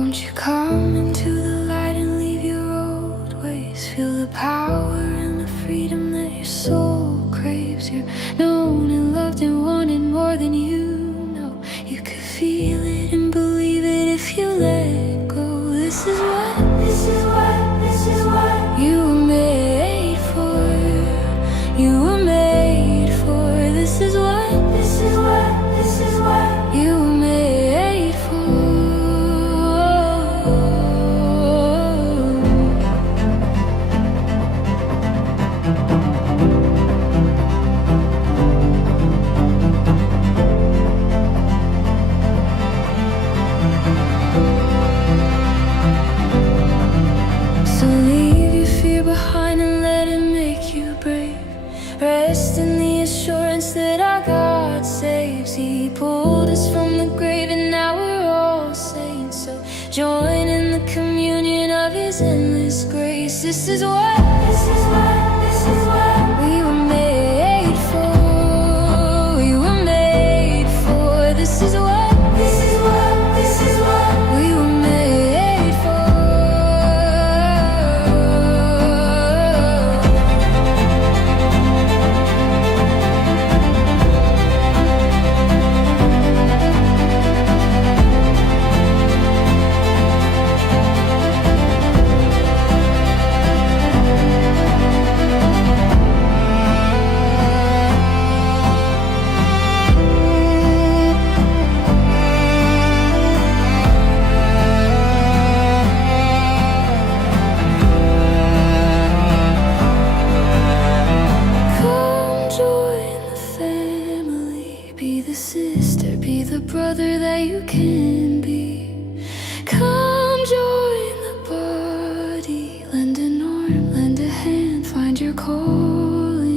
Won't you come into the light and leave your old ways? Feel the power and the freedom that your soul craves. You're known and loved and wanted more than you know. You could feel it and believe it if you let go. This is what you were made for. You were made for. This is what you were made for. So leave your fear behind and let it make you brave. Rest in the assurance that our God saves. He pulled us from the grave and now we're all saints. So join in the communion of His endless grace. This is what we were made for. We were made for. This is what we were made for. Come join the family. Be the sister, be the brother that you can be. Come join the body. Lend an arm, lend a hand, find your calling.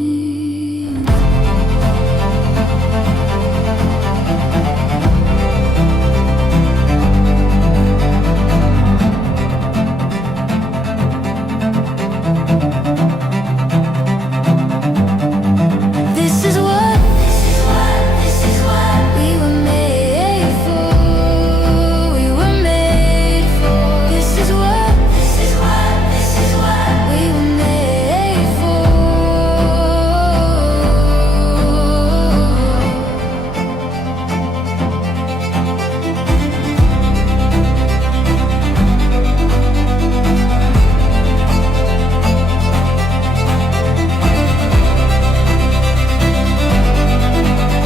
This is what we were made for. We were made for. This is what we were made for.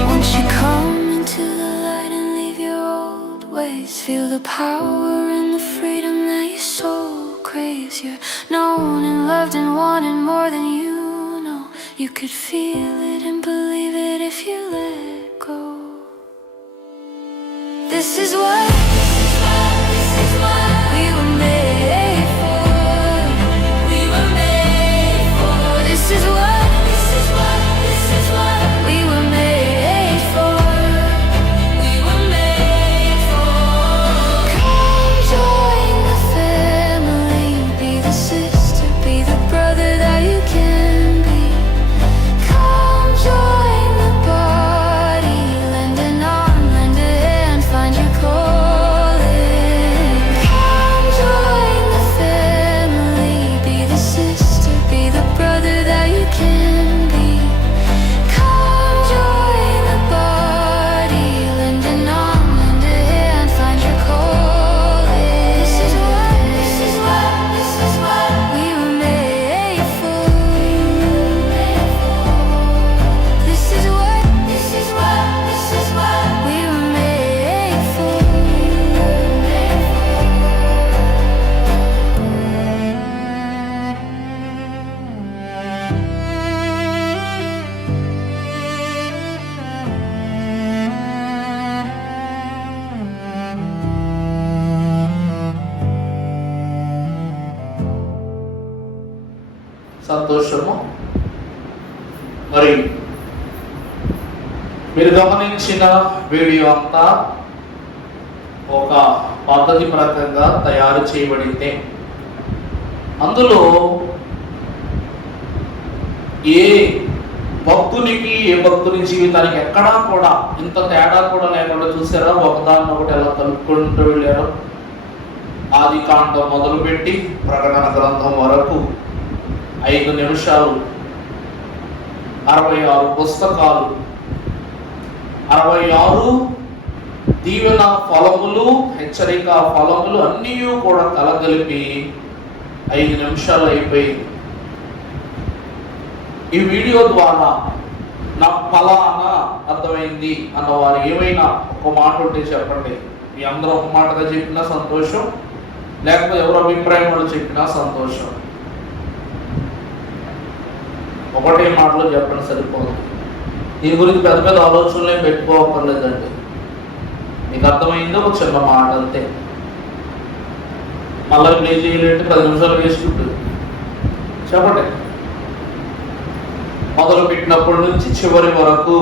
Won't you come into the light and leave your old ways? Feel the power and the freedom that your soul craves. You're known and loved and wanted more than you know. You could feel it and believe it if you let go. This is what we were made for. We were made for. This is what we were made for. We were made for. Come join the family. Be the sister, be the brother that you can be. Come join the body. Lend an arm, lend a hand, find your calling. Come join the family. Be the sister, be the brother that you can be. Come join the body. Lend an arm, lend a hand, find your calling. This is what we were made for. This is what we were made for. సంతోషము. మరి మీరు గమనించిన video అంతా ఒక పద్ధతి ప్రకారంగా తయారు చేయబడింది. అందులో ఏ భక్తునికి ఏ భక్తుని జీవితానికి ఎక్కడా కూడా ఇంత తేడా కూడా లేకుండా చూసారా, ఒకదాన్ని ఒకటి ఎలా కలుపుకుంటూ వెళ్ళారు. ఆది కాండం మొదలుపెట్టి ప్రకటన గ్రంథం వరకు 5 నిమిషాలు 66 పుస్తకాలు, 66 దీవెన ఫలములు, హెచ్చరిక ఫలములు అన్నీ కూడా కలగలిపి 5 నిమిషాలు అయిపోయింది. ఈ వీడియో ద్వారా నాకు ఫలానా అర్థమైంది అన్నవారు ఏమైనా ఒక మాట ఉంటే చెప్పండి. మీ అందరూ ఒక మాటగా చెప్పినా సంతోషం, లేకపోతే ఎవరు అభిప్రాయం వాళ్ళు చెప్పినా సంతోషం. ఒకటే మాటలో చెప్పండి సరిపోదు. దీని గురించి పెద్ద పెద్ద ఆలోచనలు ఏం పెట్టుకోకర్లేదండి. మీకు అర్థమైందో ఒక చిన్న మాట అంతే. మళ్ళీ ప్లే చేయలేంటే 10 నిమిషాలు వేసుకుంటుంది. చెప్పండి. మొదలు పెట్టినప్పటి నుంచి చివరి వరకు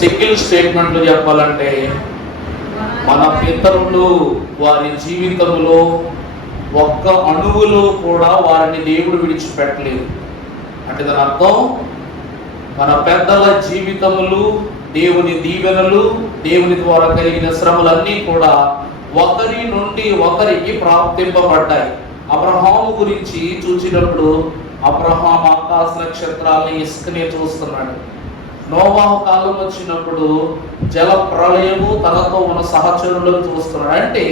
సింగిల్ స్టేట్మెంట్ చెప్పాలంటే మన పితరులు వారి జీవితంలో ఒక్క అణువులో కూడా వారిని దేవుడు విడిచిపెట్టలేదు. అంటే దాని అర్థం మన పెద్దల జీవితములు, దేవుని దీవెనలు, దేవుని ద్వారా కలిగిన శ్రమలన్నీ కూడా ఒకరి నుండి ఒకరికి ప్రాప్తింపబడ్డాయి. అబ్రహాము గురించి చూసినప్పుడు అబ్రహాం ఆకాశ నక్షత్రాలని ఇసుకనే చూస్తున్నాడు. నోవాహు కాలం వచ్చినప్పుడు జల ప్రళయము తనతో ఉన్న సహచరులను చూస్తున్నాడు. అంటే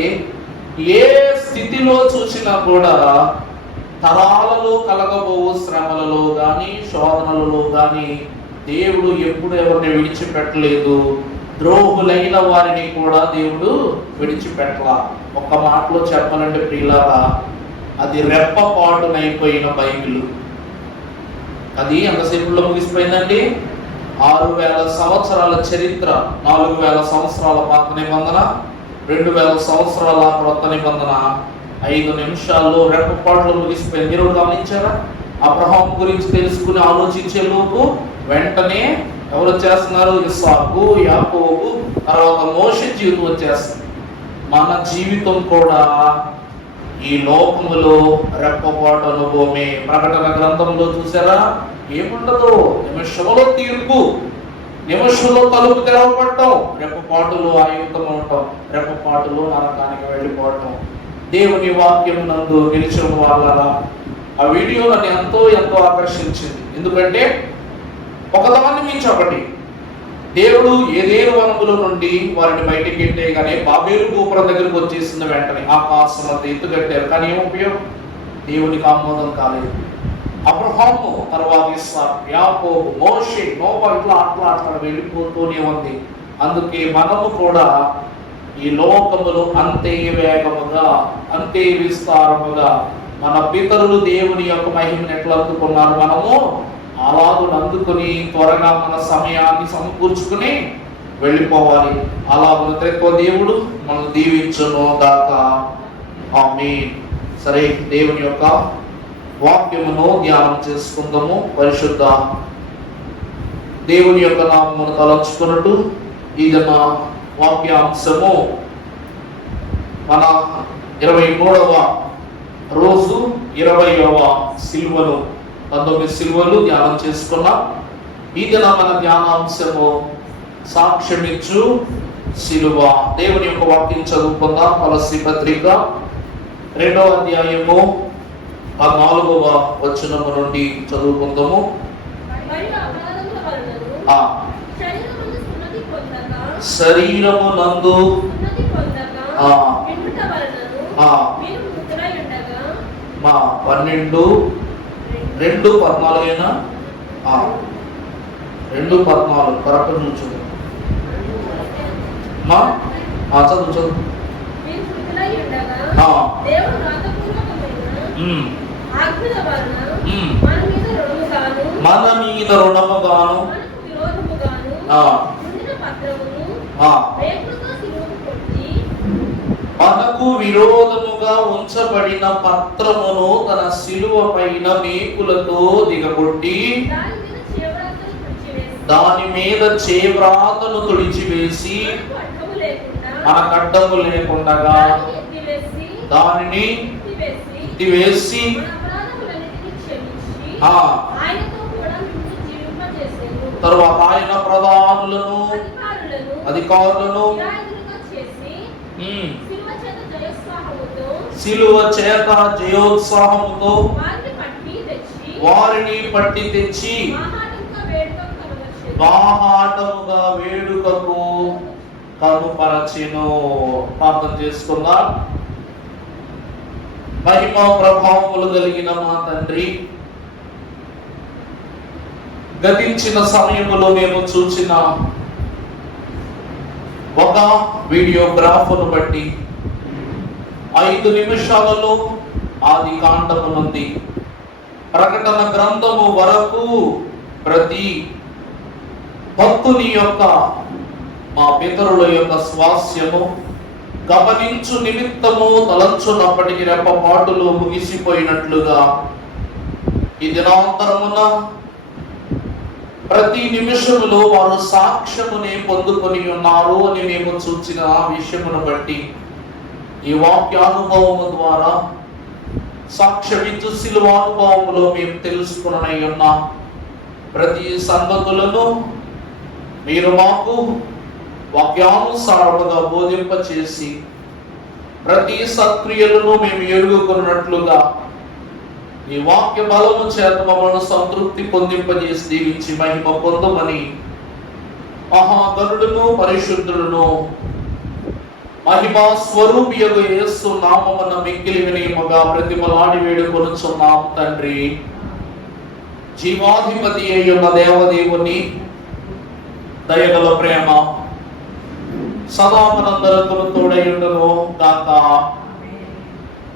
ఏ స్థితిలో చూసినా కూడా తరాలలో కలగబోవు శ్రమలలో కానీ శోధనలలో కానీ దేవుడు ఎప్పుడు ఎవరిని విడిచిపెట్టలేదు. ద్రోహులైన వారిని కూడా దేవుడు విడిచిపెట్టలా. ఒక్క మాటలో చెప్పాలంటే ప్రియులారా, అది రెప్పపాటునైపోయిన బైబిల్. అది ఎంతసేపులో ముగిసిపోయిందండి? 6000 సంవత్సరాల చరిత్ర, 4000 సంవత్సరాల పాత నిబంధన, 2000 సంవత్సరాల కొత్త నిబంధన 5 నిమిషాల్లో రెప్పపాటులో ముగిసిపోయింది. మీరు గమనించారా? అబ్రహాం గురించి తెలుసుకుని ఆలోచించే లోపు వెంటనే ఎవరు వచ్చేస్తున్నారు? ఇస్సాకు, యాకోబు, తర్వాత మోషే జీవితం వచ్చేస్తుంది. మన జీవితం కూడా ఈ లోకములో రెప్పపాటు అనుభవమే. ప్రకటన గ్రంథంలో చూసారా? ఏముండదు, నిమిషంలో తీర్పు, నిమిషంలో తలుపు తెరవపడటం, రెప్పపాటులో ఆయుధం అవటం, రెప్పపాటులో నరకానికి వెళ్ళిపోవటం. దేవుని వాక్యం నందు నిలిచిన వాళ్ళరా, ఆ వీడియో నన్ను ఎంతో ఆకర్షించింది. ఎందుకంటే ఒకదాన్ని మించి ఒకటి దేవుడు ఏదేను వనముల నుండి వారిని బయటికి ఎట్టేయగానే బాబేలు గోపురం దగ్గరికి వచ్చేసింది. వెంటనే ఆకాశం అంత ఎత్తు కట్టారు, కానీ ఏం ఉపయోగం? దేవునికి ఆమోదం కాలేదు. అబ్రహాము, తర్వాత ఇస్సాకు, యాకోబు, మోషే, నోవా అట్లా వెళ్ళిపోతూనే ఉంది. అందుకే మనము కూడా ఈ లోకములు అంతే వేగముగా, అంతే విస్తారముగా మన పితరులు దేవుని యొక్క మహిమను ఎట్లా అందుకున్నారు, మనము అలాగూ అందుకుని త్వరగా మన సమయాన్ని సమకూర్చుకుని వెళ్ళిపోవాలి. అలా ఎక్కువ దేవుడు మనం దీవించును గాక. ఆమేన్. సరే, దేవుని యొక్క వాక్యమును ధ్యానం చేసుకుందాము. పరిశుద్ధ దేవుని యొక్క నామమును తలంచుకున్నట్టు ఇది మా వాక్యాంశము. మన 23వ రోజు 20వ సిలువను, 19 సిలువలు ధ్యానం చేసుకున్నాం. ఈ దిన మన ధ్యానాంశము సాక్ష్యమిచ్చు సిలువ. దేవుని యొక్క వాక్యం చదువుకుందాం. కొలస్సీ పత్రిక 2వ అధ్యాయము 14వ వచనము నుండి చదువుకుందాము. శరీరము నందు 2:14 2:14 కరెక్ట్ చూచు చదువు. మన మీద రుణముగాను మనకు విరోధముగా ఉంచబడిన పత్రమును తన శిలువ పైన మేకులతో దిగగొట్టి దాని మీద చేవ్రాతను తుడిచివేసి మనకు అడ్డము లేకుండా దానిని ఎత్తివేసి తరువాత ఆయన ప్రధానులను అధికారులను సిలువ చేత జయోత్సాహముతో వారిని పట్టి తెచ్చి బాహాటముగా వేడుకకు కనుపరచెను. ప్రార్థన చేసుకుందాం. మహిమ ప్రభావములు కలిగిన మా తండ్రి, గతించిన సమయములో మేము చూసిన ఒక వీడియోగ్రాఫ్ను బట్టి 5 నిమిషాలలో ఆది కాండము నుండి ప్రకటన గ్రంథము వరకు ప్రతి భక్తుని యొక్క మా పితరుల యొక్క స్వాస్యము గమనించు నిమిత్తము తలంచున్నప్పటికీ రెప్పపాటులో ముగిసిపోయినట్లుగా ఈ దినాంతరమున ప్రతి నిమిషములో వారు సాక్ష్యముని పొందుకొని ఉన్నారు అని మేము చూసిన విషయమును బట్టి ఈ వాక్యానుభవము ద్వారా సాక్ష్యమిచ్చు శిలువానుభవములో మేము తెలుసుకునై ఉన్న ప్రతి సంగతులను మీరు మాకు వాక్యానుసారముగా బోధింపచేసి ప్రతి సత్క్రియలను మేము ఎరుగుకున్నట్లుగా ఈ వాక్య బలము చేత మమ్మల్ని సంతృప్తి పొందింపజేసి దీవించి మహిమ పొందమని మహాగణుడును పరిశుద్ధుడును మహిమా స్వరూపియగు యేసు నామమున మిక్కిలి వినయముగా ప్రతిమలాడి వేడుకొనుచున్నాం తండ్రి. జీవాధిపతి అయ్యున్న దేవదేవుని దయగల ప్రేమ సదా మనందరకును తోడయుండును గాక.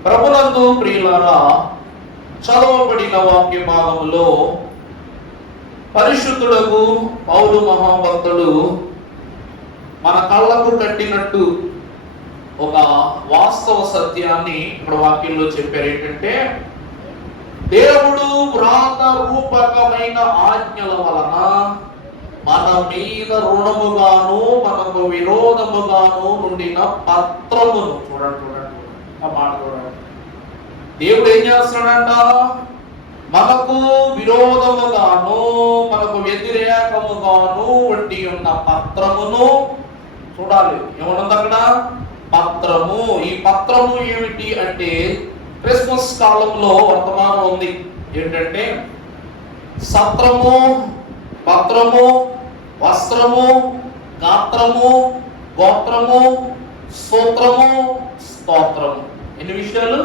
ప్రభునందు ప్రియులారా, చదవబడిన వాక్య భాగములో పరిశుద్ధుడకు పౌలు మహాభక్తుడు మన కళ్ళకు కట్టినట్టు ఒక వాస్తవ సత్యాన్ని ఇప్పుడు వాక్యంలో చెప్పారు. ఏంటంటే, దేవుడు వ్రాత రూపకమైన ఆజ్ఞల వలన మన మీద రుణముగాను మనకు విరోధముగాను నుండిన పత్రమును చూడండి ఆ మాట చూడండి. దేవుడు ఏం చేస్తున్నాడంట? మనకు విరోధముగాను మనకు వ్యతిరేకముగాను వంటి ఉన్న పత్రమును చూడాలి. ఏమన్నది అక్కడ? పత్రము. ఈ పత్రము ఏమిటి అంటే, క్రిస్మస్ కాలంలో వర్తమానం ఉంది. ఏంటంటే, సత్రము, పత్రము, వస్త్రము, గాత్రము, గోత్రము, స్తోత్రము, స్తోత్రము. ఎన్ని విషయాలు?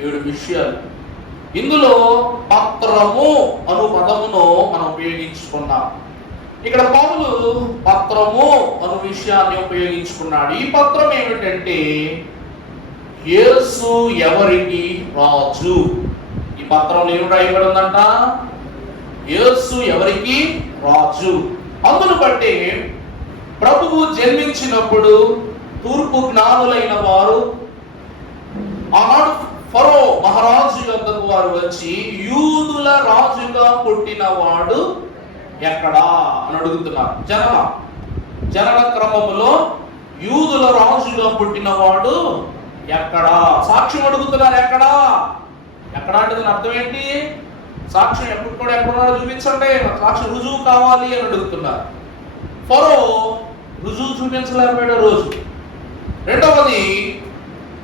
7 విషయాలు. ఇందులో పత్రము అను పదమును మనం ఉపయోగించుకున్నాం. ఇక్కడ పౌలు పత్రము అను విషయాన్ని ఉపయోగించుకున్నాడు. ఈ పత్రం ఏమిటంటే, యేసు ఎవరికి రాజు. ఈ పత్రంలో ఏమి రాయబడి ఉందంట? యేసు ఎవరికి రాజు. అందును బట్టి ప్రభువు జన్మించినప్పుడు తూర్పు జ్ఞానులైన వారు ఆనాడు ఫరో మహారాజు యొద్దకు వారు వచ్చి, యూదుల రాజుగా పుట్టినవాడు ఎక్కడా అని అడుగుతున్నారు. జనన క్రమములో యూదుల రాజుగా పుట్టినవాడు ఎక్కడా? సాక్ష్యం అడుగుతున్నారు. ఎక్కడా అంటే దాని అర్థం ఏంటి? సాక్ష్యం ఎక్కడున్నాడో చూపించండి, సాక్ష్యం రుజువు కావాలి అని అడుగుతున్నారు. ఫరో రుజువు చూపించలేకపోయాడు రోజు. రెండవది,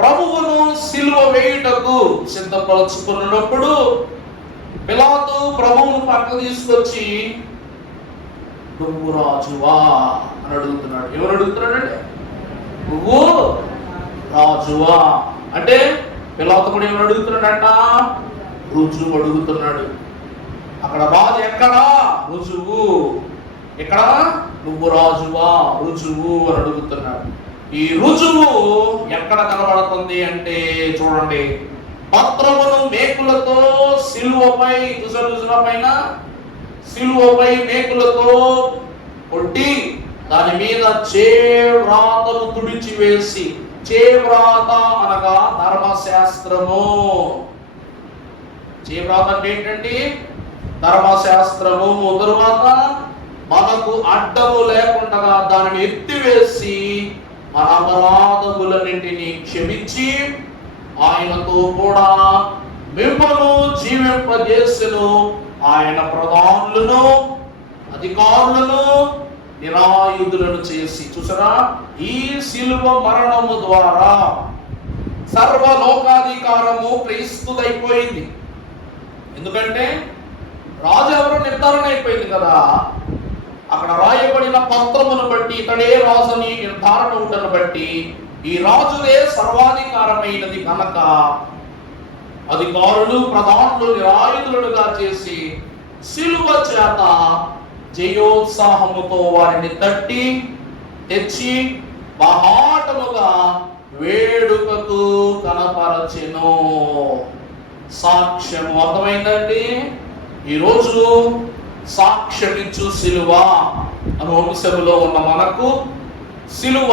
ప్రభువును సిలువ వేయుటకు సిద్ధపరచుకున్నప్పుడు పిలాతు ప్రభువును పక్కకు తీసుకొచ్చి, నువ్వు రాజువా అని అడుగుతున్నాడు. ఎవరు అడుగుతున్నాడండి? నువ్వు రాజువా అంటే పిలాతు కూడా ఏమని అడుగుతున్నాడంట? రుజువు అడుగుతున్నాడు. అక్కడ రాజు ఎక్కడా? రుజువు. ఇక్కడ నువ్వు రాజువా? రుజువు అని అడుగుతున్నాడు. ఈ రుజువు ఎక్కడ కనబడుతుంది అంటే చూడండి, పత్రమును మేకులతో సిలువపై పైన సిలువపై మేకులతో కొట్టి దాని మీద చేవ్రాతను తుడిచివేసి, చేవ్రాత అనగా ధర్మశాస్త్రము. చేవ్రాత అంటే ఏంటండి? ధర్మశాస్త్రము. తరువాత మనకు అడ్డము లేకుండా దానిని ఎత్తివేసి మన అపరాధములన్నింటినీ క్షమించి ఆయనతో కూడా మిమ్మల్ని జీవింపజేసెను. ఆయన ప్రధానులను, అధికారులను, నిరాయుధులను చేసి, చూసారా, ఈ శిలువ మరణము ద్వారా సర్వలోకాధికారము క్రీస్తుదైపోయింది. ఎందుకంటే రాజు ఎవరు నిర్ధారణ అయిపోయింది కదా. అక్కడ రాయబడిన పత్రమును బట్టి ఇతడే రాజుని నిర్ధారణ ఉండను బట్టి ఈ రాజుదే సర్వాధికారమైనది కనుక అధికారులు, ప్రధానులు నిరాయుధులుగా చేసి శిలువ చేత జయోత్సాహముతో వారిని తట్టి తెచ్చి బహాటముగా వేడుకకు కనపరచెను. సాక్ష్యము అర్థమైందండి. ఈరోజు సాక్ష్యమిచ్చు సిలువ అను వంశములో ఉన్న మనకు సిలువ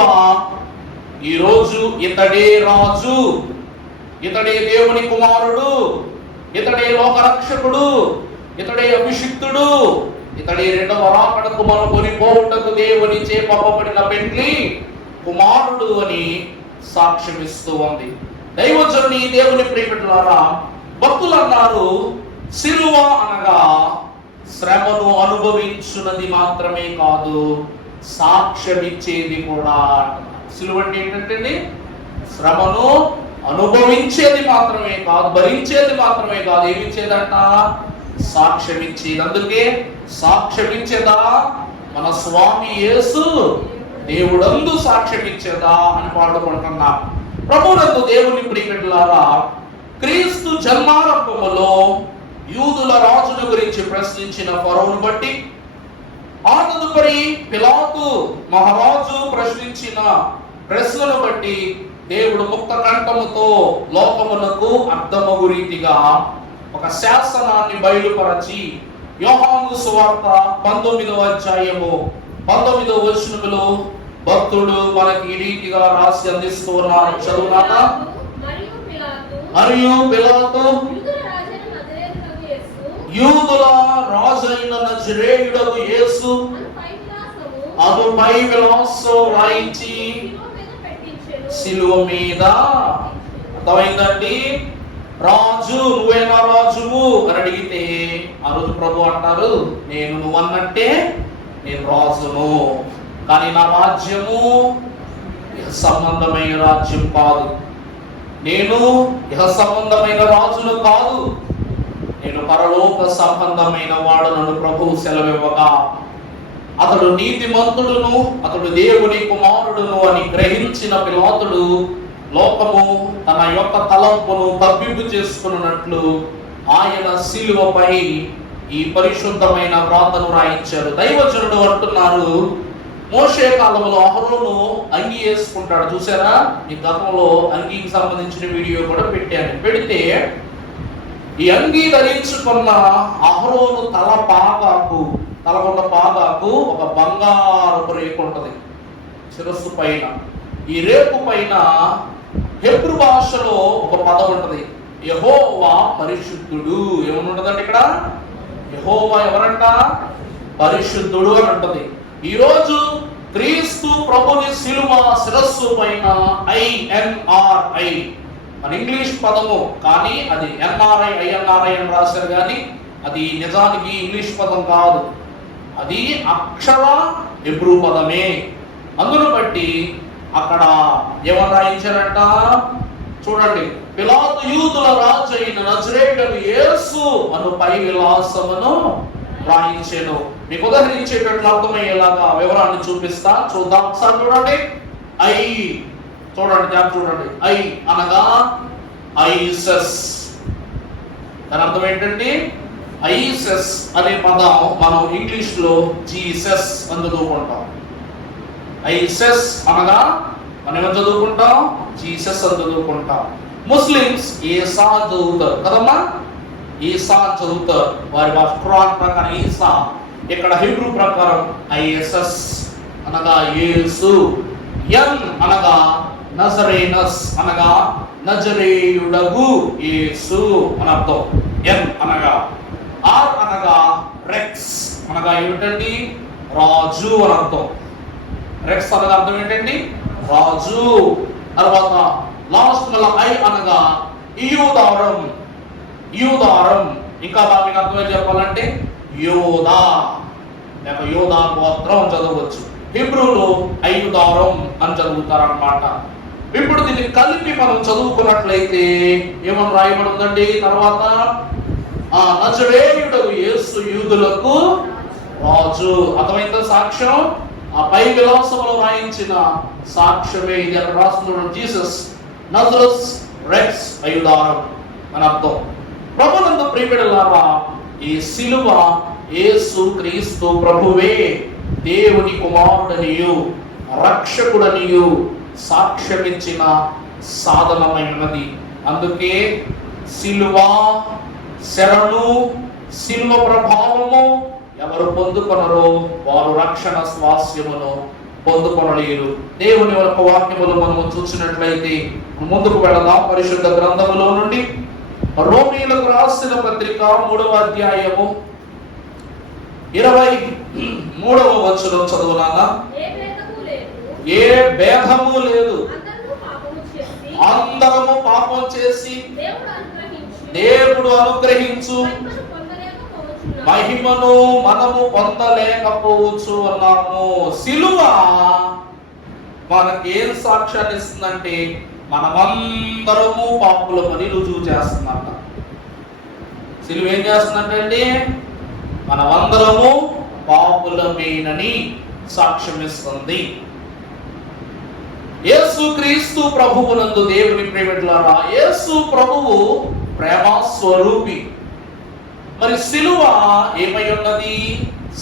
ఈరోజు ఇతడే రాజు, ఇతడే దేవుని కుమారుడు, ఇతడే లోకరక్షకుడు, ఇతడే అభిషిక్తుడు, ఇతడే రెండవ రాకడకు మనం కొనిపోవుటకు దేవుని చే పంపబడిన పెండ్లి కుమారుడు అని సాక్ష్యమిస్తూ ఉంది. దైవజనుని దేవుని ప్రియమిత్రులారా, భక్తులు అన్నారు సిలువ అనగా శ్రమను అనుభవించున్నది మాత్రమే కాదు, సాక్ష్యమిచ్చేది కూడా. సిలువ అంటే ఏంటంటే శ్రమను అనుభవించేది మాత్రమే కాదు, భరించేది మాత్రమే కాదు, ఏమిచ్చేదంట? సాక్ష్యమిచ్చేది. అందుకే సాక్ష్యమిచ్చేదా మన స్వామి యేసు దేవుడందు సాక్ష్యమిచ్చేదా అని పాడుకుంటున్నాం. ప్రభువునందు దేవుని ప్రియమిత్రులారా, క్రీస్తు జన్మారంభములో యూదుల రాజుల గురించి ప్రశ్నించిన ఫరోను బట్టి, ఆ తదుపరి పిలాతు మహారాజు ప్రశ్నించిన ప్రశ్నలు బట్టి దేవుడు ముక్త కంఠముతో లోకములకు అర్థమగు రీతిగా ఒక శాసనాన్ని బయలుపరచి యోహాను సువార్త 19వ అధ్యాయము 19వ వచనములో భక్తుడు మనకి ఈ రీతిగా రాసి అందిస్తూ ఉన్నారు. చదువునా? మరియు పిలాతు యూదుల రాజైన నజరేయుడగు యేసు అను పై విలాసం రాయించి సిలువ మీద. అర్థమైందండి? రాజు, నువ్వేనా రాజువు అని అడిగితే ఆ రోజు ప్రభు అంటారు, నేను నువ్వన్నట్టే నేను రాజును, కానీ నా రాజ్యము ఇహ సంబంధమైన రాజ్యం కాదు, నేను ఇహ సంబంధమైన రాజును కాదు, నేను పరలోక సంబంధమైన వాడు నన్ను ప్రభువు సెలవివ్వగా, అతడు నీతిమంతుడును అతడు దేవుని కుమారుడును అని గ్రహించిన పిలాతుడు లోకము తన యొక్క తలంపును తప్పింపు చేసుకున్నట్లు ఆయన శిలువపై ఈ పరిశుద్ధమైన వ్రాతను రాయించారు. దైవజనుడు అంటున్నారు, మోషే కాలంలో అహరోను అంగి వేసుకుంటాడు. చూసారా? ఈ గతంలో అంగీకి సంబంధించిన వీడియో కూడా పెట్టాను. పెడితే ఈ అంగీ ధరించుకున్న అహరోను తలకొండ పాగాకు ఒక బంగారపు రేకు ఉంటది శిరస్సు పైన. ఈ రేకు పైన హెబ్రు భాషలో ఒక పదం ఉంటది, యెహోవా పరిశుద్ధుడు. ఏమనుంటదండి ఇక్కడ? యెహోవా ఎవరంట? పరిశుద్ధుడు అని ఉంటది. ఈరోజు క్రీస్తు ప్రభుని శిలువ శిరస్సు పైన INRI మన ఇంగ్లీష్ పదము, కానీ అది NRI INRI అని రాశారు, కానీ అది నిజానికి ఇంగ్లీష్ పదం కాదు, అది అక్షర హెబ్రూ పదమే. అందును బట్టి అక్కడ ఏమని రాయించారంట చూడండి, పిలాతు యూదుల రాజు అయిన నజరేయుడగు యేసు అను పై విలాసమును రాయించెను. మీకు ఉదహరించేటట్లు అర్థమయ్యేలాగా వివరాన్ని చూపిస్తా, చూద్దాం ఒకసారి. చూడండి, చూడండి, ఐ అనగా ఐసస్. దాని అర్థం ఏంటండి? ఐసస్ అనే పదం మనం ఇంగ్లీష్ లో జీసస్ అని చదువుకుంటాం. ఐసస్ అనగా మనం ఏమని చదువుకుంటాం? జీసస్ అని చదువుకుంటాం. ముస్లిమ్స్ ఈసా చదువుతారు కదమ్మా, ఈసా చదువుతారు వారి ఖురాన్ ప్రకారం ఈసా. ఇక్కడ హిబ్రూ ప్రకారం ఐఎస్ఎస్ అనగా యేసు. ఎన్ అనగా నజరేనస్ అనగా నజరేయుడగు యేసు అని అర్థం. ఎన్ అనగా. ఆర్ అనగా రెక్స్ అనగా ఏమిటండి? రాజు అని అర్థం. రెక్స్ అనగా అర్థం ఏంటండి? రాజు. తర్వాత లాస్ట్ మళ్ళా ఐ అనగా యూదారం. యూదారం ఇంకా బాగా మీకు అర్థమై చెప్పాలంటే యోధా లేక యోధా గోత్రం అని చదవచ్చు. హిబ్రూలో ఐయుదారం అని చదువుతారన్నమాట. ఇప్పుడు దీన్ని కలిపి మనం చదువుకున్నట్లయితే ఏమని రాయబడి ఉందండి తర్వాత, నజరేయుడగు యేసు యూదులకు రాజు. అర్థమైందా సాక్ష్యం? ఆ పై విలాసంలో రాయించిన సాక్ష్యమే ఇది. అక్కడ రాస్తున్నాడు జీసస్ నజరస్ రెక్స్ అయుదారం అని అర్థం. ప్రభునందు ప్రియబిడ్డలారా, ఈ సిలువ యేసు క్రీస్తు ప్రభువే దేవుని కుమారుడనియు రక్షకుడనియు సాక్ష్యమిచ్చిన సాధనమైనది. అందుకే సిలువ శరణు, సిలువ ప్రభావము ఎవరు పొందుకొనరో వారు రక్షణ స్వాస్యమును పొందుకొనలేరు. దేవుని యొక్క వాక్యములు మనము చూసినట్లయితే ముందుకు వెళదాం. పరిశుద్ధ గ్రంథములో నుండి రోమీయులకు రాసిన పత్రిక 3వ అధ్యాయము 23వ వచనం చదువునానా. ఏ భేదము లేదు, అందరము పాపం చేసి దేవుడు అనుగ్రహించు మహిమను మనము పొందలేకపోవచ్చు అన్నాము. సిలువ మనకేం సాక్ష్యాన్ని ఇస్తుందంటే మనమందరము పాపులమని రుజువు చేస్తుందంట. సిలువ ఏం చేస్తుందంటే మనమందరము పాపులమేనని సాక్ష్యం ఇస్తుంది. యేసు క్రీస్తు ప్రభువునందు దేవుని ప్రియబిడ్డలారా, యేసు ప్రభువు ప్రేమ స్వరూపి. మరి సిలువ ఏమై ఉన్నది?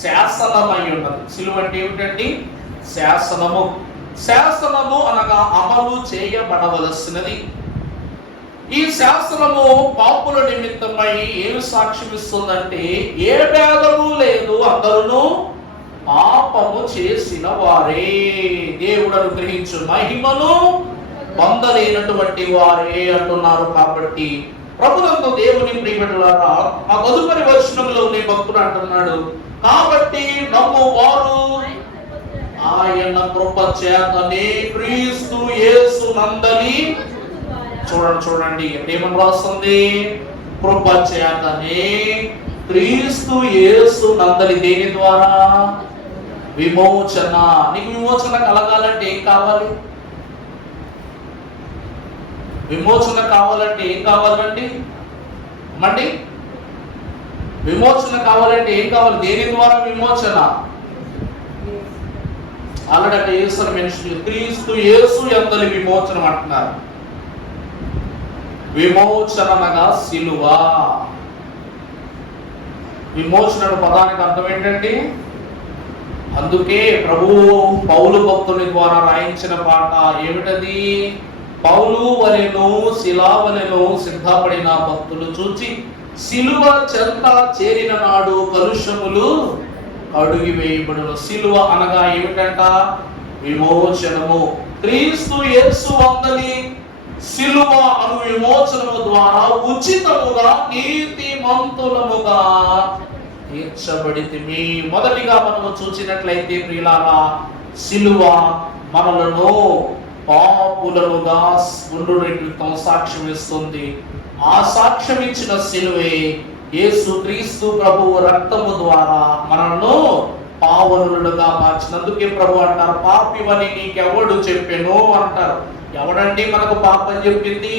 శాసనమై ఉన్నది. సిలువ అంటే ఏమిటండి? శాసనము. శాసనము అనగా అమలు చేయబడవలసినది. ఈ శాసనము పాపుల నిమిత్తమై ఏమి సాక్ష్యం ఇస్తుందంటే ఏ భేదము లేదు, అందరూ పాపము చేసిన వారే, దేవుడు అనుగ్రహించు మహిమను పొందలేనటువంటి వారే అంటున్నారు. కాబట్టి ప్రభునందు దేవుని ప్రియబిడ్డలారా, ఆ తదుపరి వచనంలో భక్తుడు అంటున్నాడు, కాబట్టి నమ్మువారు ఆయన కృప చేతనే క్రీస్తు యేసు నందలి. చూడండి ఏమని రాస్తుంది? కృప చేతనే క్రీస్తు యేసు నందలి. దేని ద్వారా? విమోచన. నీకు విమోచన కలగాలంటే ఏం కావాలి? విమోచన కావాలంటే ఏం కావాలండి? మండి విమోచన కావాలంటే ఏం కావాలి? దేని ద్వారా విమోచన? ఆల్రెడీ అంటే యేసు మెన్షన్, క్రీస్తు యేసు యందలి విమోచనం అంటున్నారు. విమోచన అనగా సిలువ. విమోచన పదానికి అర్థం ఏంటండి? అందుకే ప్రభువు పౌలు భక్తుని ద్వారా రాయించిన పాట ఏమిటది? పౌలు వలెను శిలా వలెను సిద్ధపడిన భక్తులు చూచి సిలువ చెంత చేరిన నాడు కలుషములు అడుగి వేయబడును. సిలువ అనగా ఏమిటంట? విమోచనము. క్రీస్తు యేసు వందలి సిలువ అను విమోచనము ద్వారా ఉచితముగా నీతిమంతులముగా తీర్చబడితిమి. మొదటిగా మనము చూసినట్లయితే ప్రియులారా, సిలువ మనలను పాపులనుగా ఉండుటకు సాక్ష్యం ఇస్తుంది. ఆ సాక్ష్యం ఇచ్చిన సిలువే యేసు క్రీస్తు ప్రభువు రక్తము ద్వారా మనను పావనులుగా మార్చినందుకే ప్రభు అంటారు, పాపివని నీకెవడు చెప్పెను అంటారు. ఎవడండి మనకు పాపం చెప్పింది?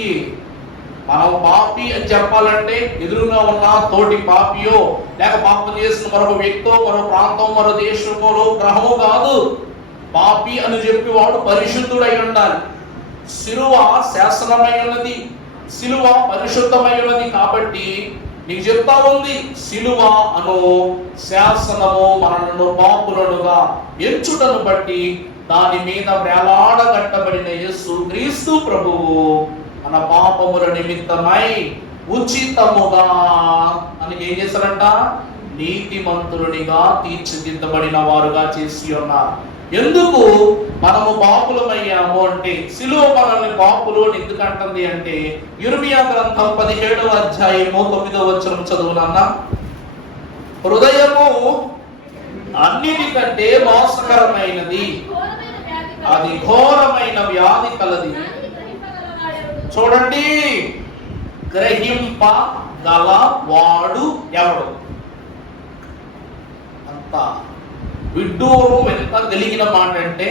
మనం పాపి అని చెప్పాలంటే ఎదురుగా ఉన్న తోటి పాపియో లేక పాపం చేసిన మరొక వ్యక్తో, మరో ప్రాంతం, మరో దేశమో, గ్రహము కాదు. పాపి అని చెప్పి వాడు పరిశుద్ధుడై ఉండాలి. సిలువ శాసనమై ఉన్నది, సిలువ పరిశుద్ధమై ఉన్నది. కాబట్టి నీకు చెప్తా ఉంది, సిలువ అను శాసనము మనలను పాపులనుగా ఎంచుటను బట్టి దాని మీద వేలాడగట్టబడిన యేసు క్రీస్తు ప్రభువు మన పాపముల నిమిత్తమై ఉచితముగా అని ఏం చేశారంట? నీతిమంతులునిగా తీర్చిదిద్దబడిన వారుగా చేసి ఉన్నారు. ఎందుకు మనము పాపులమయ్యాము అంటే, సిలువ మనల్ని పాపులు అని ఎందుకు అంటుంది అంటే, యిర్మీయా గ్రంథం 17వ అధ్యాయము 9వ వచనం చదువునన్నా. హృదయము అన్నిటికంటే మోసకరమైనది, అది ఘోరమైన వ్యాధి కలది. దానిని గ్రహింపగలవాడెవడు? చూడండి, గ్రహింపగల వాడు ఎవడు? అంత విడ్డూరం ఎంత కలిగిన మాట అంటే,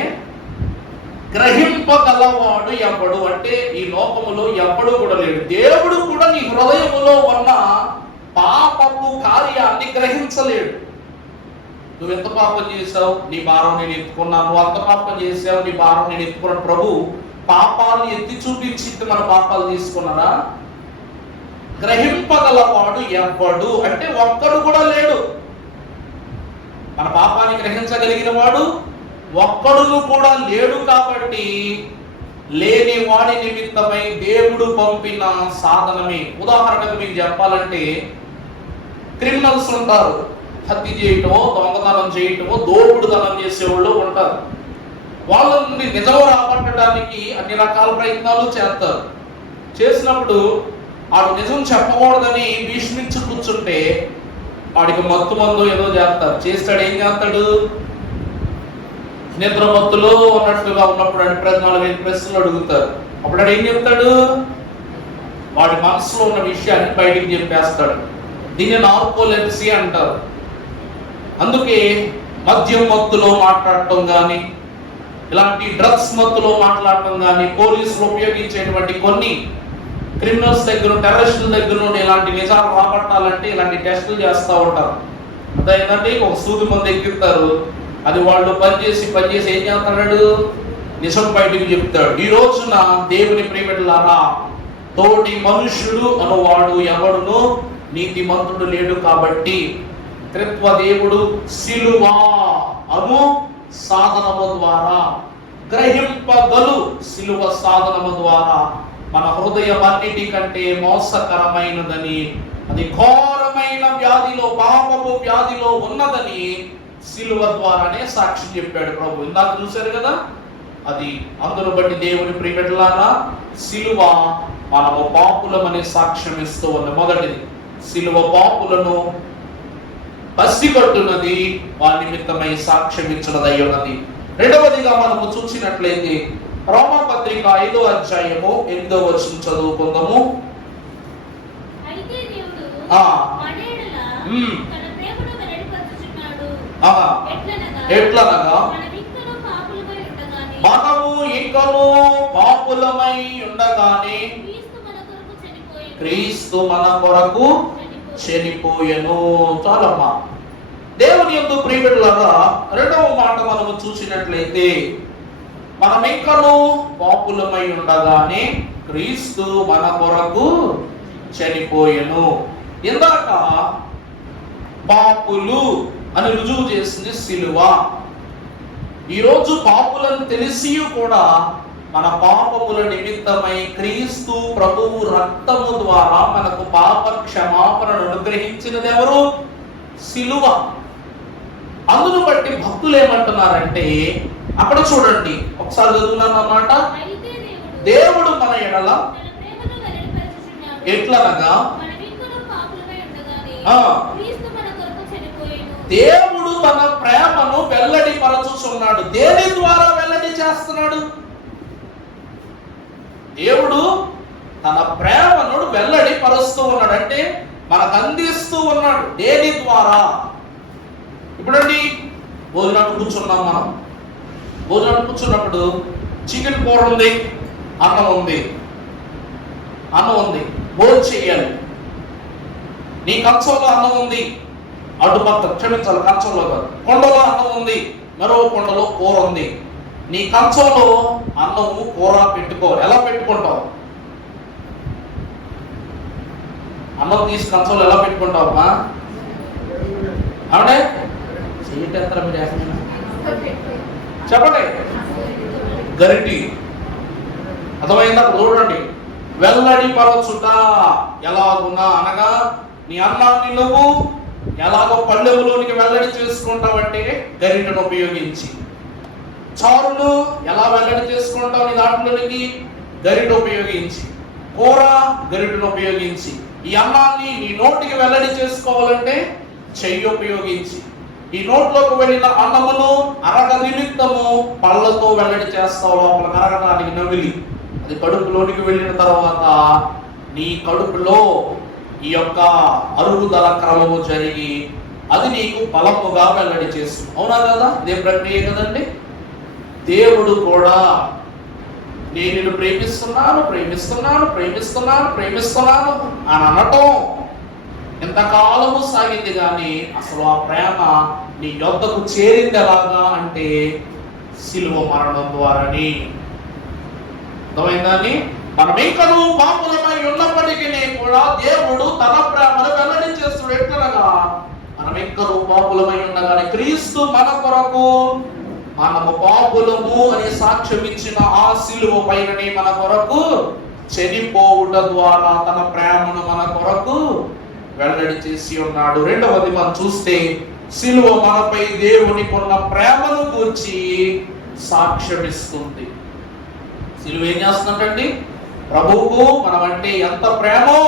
గ్రహింపగలవాడు ఎవడు అంటే ఈ లోకములో ఎవడు కూడా లేడు. దేవుడు కూడా నీ హృదయములో ఉన్న పాపపు కార్యాన్ని గ్రహించలేడు. నువ్వు ఎంత పాపం చేశావు, నీ భారం నేను ఎత్తుకున్నాను. నువ్వు అంత పాపం చేశావు, నీ భారం నేను ఎత్తుకున్నాను. ప్రభు పాపాలను ఎత్తి చూపించి మన పాపాలు తీసుకున్నారా? గ్రహింపగలవాడు ఎవడు అంటే ఒక్కడు కూడా లేడు. మన పాపాన్ని గ్రహించగలిగిన వాడు ఒక్కడును కూడా లేడు. కాబట్టి లేని వాడి నిమిత్తమై దేవుడు పంపిన సాధనమే. ఉదాహరణకు మీకు చెప్పాలంటే, క్రిమినల్స్ ఉంటారు, హత్య చేయటమో, దొంగతనం చేయటమో, దోపుడుతనం చేసేవాళ్ళు ఉంటారు. వాళ్ళ నుండి నిజం రాబట్టడానికి అన్ని రకాల ప్రయత్నాలు చేస్తారు. చేసినప్పుడు వాడు నిజం చెప్పకూడదని భీష్మించి కూర్చుంటే వాడికి మత్తు మందు ఏదో చేస్తారు. చేస్తాడు, ఏం చేస్తాడు? నిద్ర మత్తులో ఉన్నట్లుగా ఉన్నప్పుడు అని ప్రశ్నలు అడుగుతారు. అప్పుడు వాడు ఏం చెప్తాడు? వాడి మనసులో ఉన్న విషయాన్ని బయటికి చెప్పేస్తాడు. దీన్ని నార్కోలెప్సీ అంటారు. అందుకే మద్యం మత్తులో మాట్లాడటం కానీ, ఇలాంటి డ్రగ్స్ మత్తులో మాట్లాడటం కానీ, పోలీసులు ఉపయోగించేటువంటి కొన్ని క్రిమినల్స్ దగ్గర, టెర్రరిస్టుల దగ్గర నుండి ఇలాంటి నిజాలు రాబట్టాలంటే ఇలాంటి టెస్టులు చేస్తూ ఉంటారు. అదేంటంటే ఒక సూది మంది ఎక్కిస్తారు. అది వాళ్ళు పనిచేసి ఏం చేస్తాడు? నిజం బయటికి చెప్తాడు. ఈ రోజున దేవుని ప్రియబిడ్డలారా, తోటి మనుషుడు అనువాడు ఎవడును నీతిమంతుడు లేడు. కాబట్టి త్రిత్వ దేవుడు సిలువ అను సాధనము ద్వారా, గ్రహింపగలు సిలువ సాధనము ద్వారా మన హృదయం అన్నిటికంటే మోసకరమైనదని, అది ఘోరమైన వ్యాధిలో, పాపపు వ్యాధిలో ఉన్నదని సిలువ ద్వారానే సాక్షి చెప్పాడు ప్రభు. ఇందాక చూశారు కదా, అది అందును బట్టి దేవుని ప్రియబిడ్డలారా, సిలువ మనము పాపులమని సాక్ష్యం ఇస్తూ ఉంది. మొదటిది, సిలువ పాపులను పసిగట్టున్నది, వారి నిమిత్తమై సాక్ష్యం ఇచ్చినదై ఉన్నది. రెండవదిగా మనము చూసినట్లయితే రోమాపత్రిక 5వ అధ్యాయము 8వ వచనం చదువుకుందాము. అయితే దేవుడు ఆ. మన ఎడల తన ప్రేమను వెల్లడిపరచుచున్నాడు. ఎట్లనగా మనము ఇంకను పాపులమై ఉండగానే క్రీస్తు మన కొరకు చనిపోయెను. చాలమ్మా. దేవుని యందు ప్రియబిడ్డలారా, రెండవ మాట మనము చూసినట్లయితే, మనం ఇంకను పాపులమై ఉండగానే క్రీస్తు మన కొరకు చనిపోయెను. ఇందాక పాపులు అని రుజువు చేసింది సిలువ. ఈరోజు పాపులను తెలిసి కూడా మన పాపముల నిమిత్తమై క్రీస్తు ప్రభువు రక్తము ద్వారా మనకు పాప క్షమాపణను అనుగ్రహించినది ఎవరు? సిలువ. అందును బట్టి భక్తులు ఏమంటున్నారంటే, అక్కడ చూడండి, ఒకసారి చదువున్నాను అన్నమాట. దేవుడు మన ఎడల ఎట్లనగా, దేవుడు తన ప్రేమను వెల్లడి పరచుచున్నాడు. దేని ద్వారా వెల్లడి చేస్తున్నాడు? దేవుడు తన ప్రేమను వెల్లడి పరుస్తూ ఉన్నాడు, అంటే మనకు అందిస్తూ ఉన్నాడు. దేని ద్వారా? ఇప్పుడండి, భోజనానికి కూర్చున్నాం. మనం భోజనానికి కూర్చున్నప్పుడు చికెన్ కూర ఉంది, అన్నం ఉంది, భోజనం చెయ్యాలి. నీ కంచంలో అన్నం ఉంది, అటుపక్క, క్షమించాలి, కంచంలో కాదు, కొండలో అన్నం ఉంది, మరో కొండలో కూర ఉంది. నీ కంచంలో అన్నము కూర పెట్టుకోవాలి. ఎలా పెట్టుకుంటావు? అన్నం తీసి కంచంలో ఎలా పెట్టుకుంటావమ్మా? అవునే చెయ్యటేస్తారా మీరు? చెప్పండి. గరిటి. అర్థమైందా? చూడండి, వెల్లడి పరచుట ఎలాగున్నా అనగా, నీ అన్నాన్ని నువ్వు ఎలాగో పళ్ళెములోనికి వెల్లడి చేసుకుంటావంటే గరిటను ఉపయోగించి, చారును ఎలా వెల్లడి చేసుకుంటావు నీ దాంట్లోనికి? గరిట ఉపయోగించి, కూర గరిటను ఉపయోగించి, ఈ అన్నాన్ని నీ నోటికి వెల్లడి చేసుకోవాలంటే చెయ్యి ఉపయోగించి, ఈ నోట్లోకి వెళ్ళిన అన్నమును అరగ నిమిత్తము పళ్ళతో వెల్లడి చేస్తావు, లోపల కరగడానికి నమిలి. అది కడుపులోనికి వెళ్ళిన తర్వాత నీ కడుపులో ఈ యొక్క అరుగుదల క్రమము జరిగి అది నీకు ఫలముగా వెల్లడి చేస్తుంది. అవునా కదా? ఇదే ప్రక్రియ కదండి. దేవుడు కూడా నేను నిన్ను ప్రేమిస్తున్నాను ప్రేమిస్తున్నాను ప్రేమిస్తున్నాను ప్రేమిస్తున్నాను అని అనటం ఎంతకాలము సాగింది, కానీ అసలు ఆ ప్రేమ నీ యొద్దకు చేరింది ఎలాగా అంటే సిలువ మరణం ద్వారాని. అర్థమైందని? మనం ఇంకనూ పాపులమై ఉన్నప్పటికీ కూడా దేవుడు తన ప్రేమను వెల్లడి చేస్తూ ఎట్లనగా, మనం ఇంకనూ పాపులమై ఉండగానే క్రీస్తు మన కొరకు మనము పాపులము అని సాక్ష్యం ఇచ్చిన ఆ సిలువ పైననే మన కొరకు చనిపోవుట ద్వారా తన ప్రేమను మన కొరకు వెల్లడి చేసి ఉన్నాడు. రెండవది మనం చూస్తే సిలువ మనపై దేవునికి ఉన్న ప్రేమను గూర్చి సాక్ష్యమిస్తుంది. సిలువ ఏం చేస్తుందంటండి? ప్రభువుకు మనం అంటే ఎంత ప్రేమో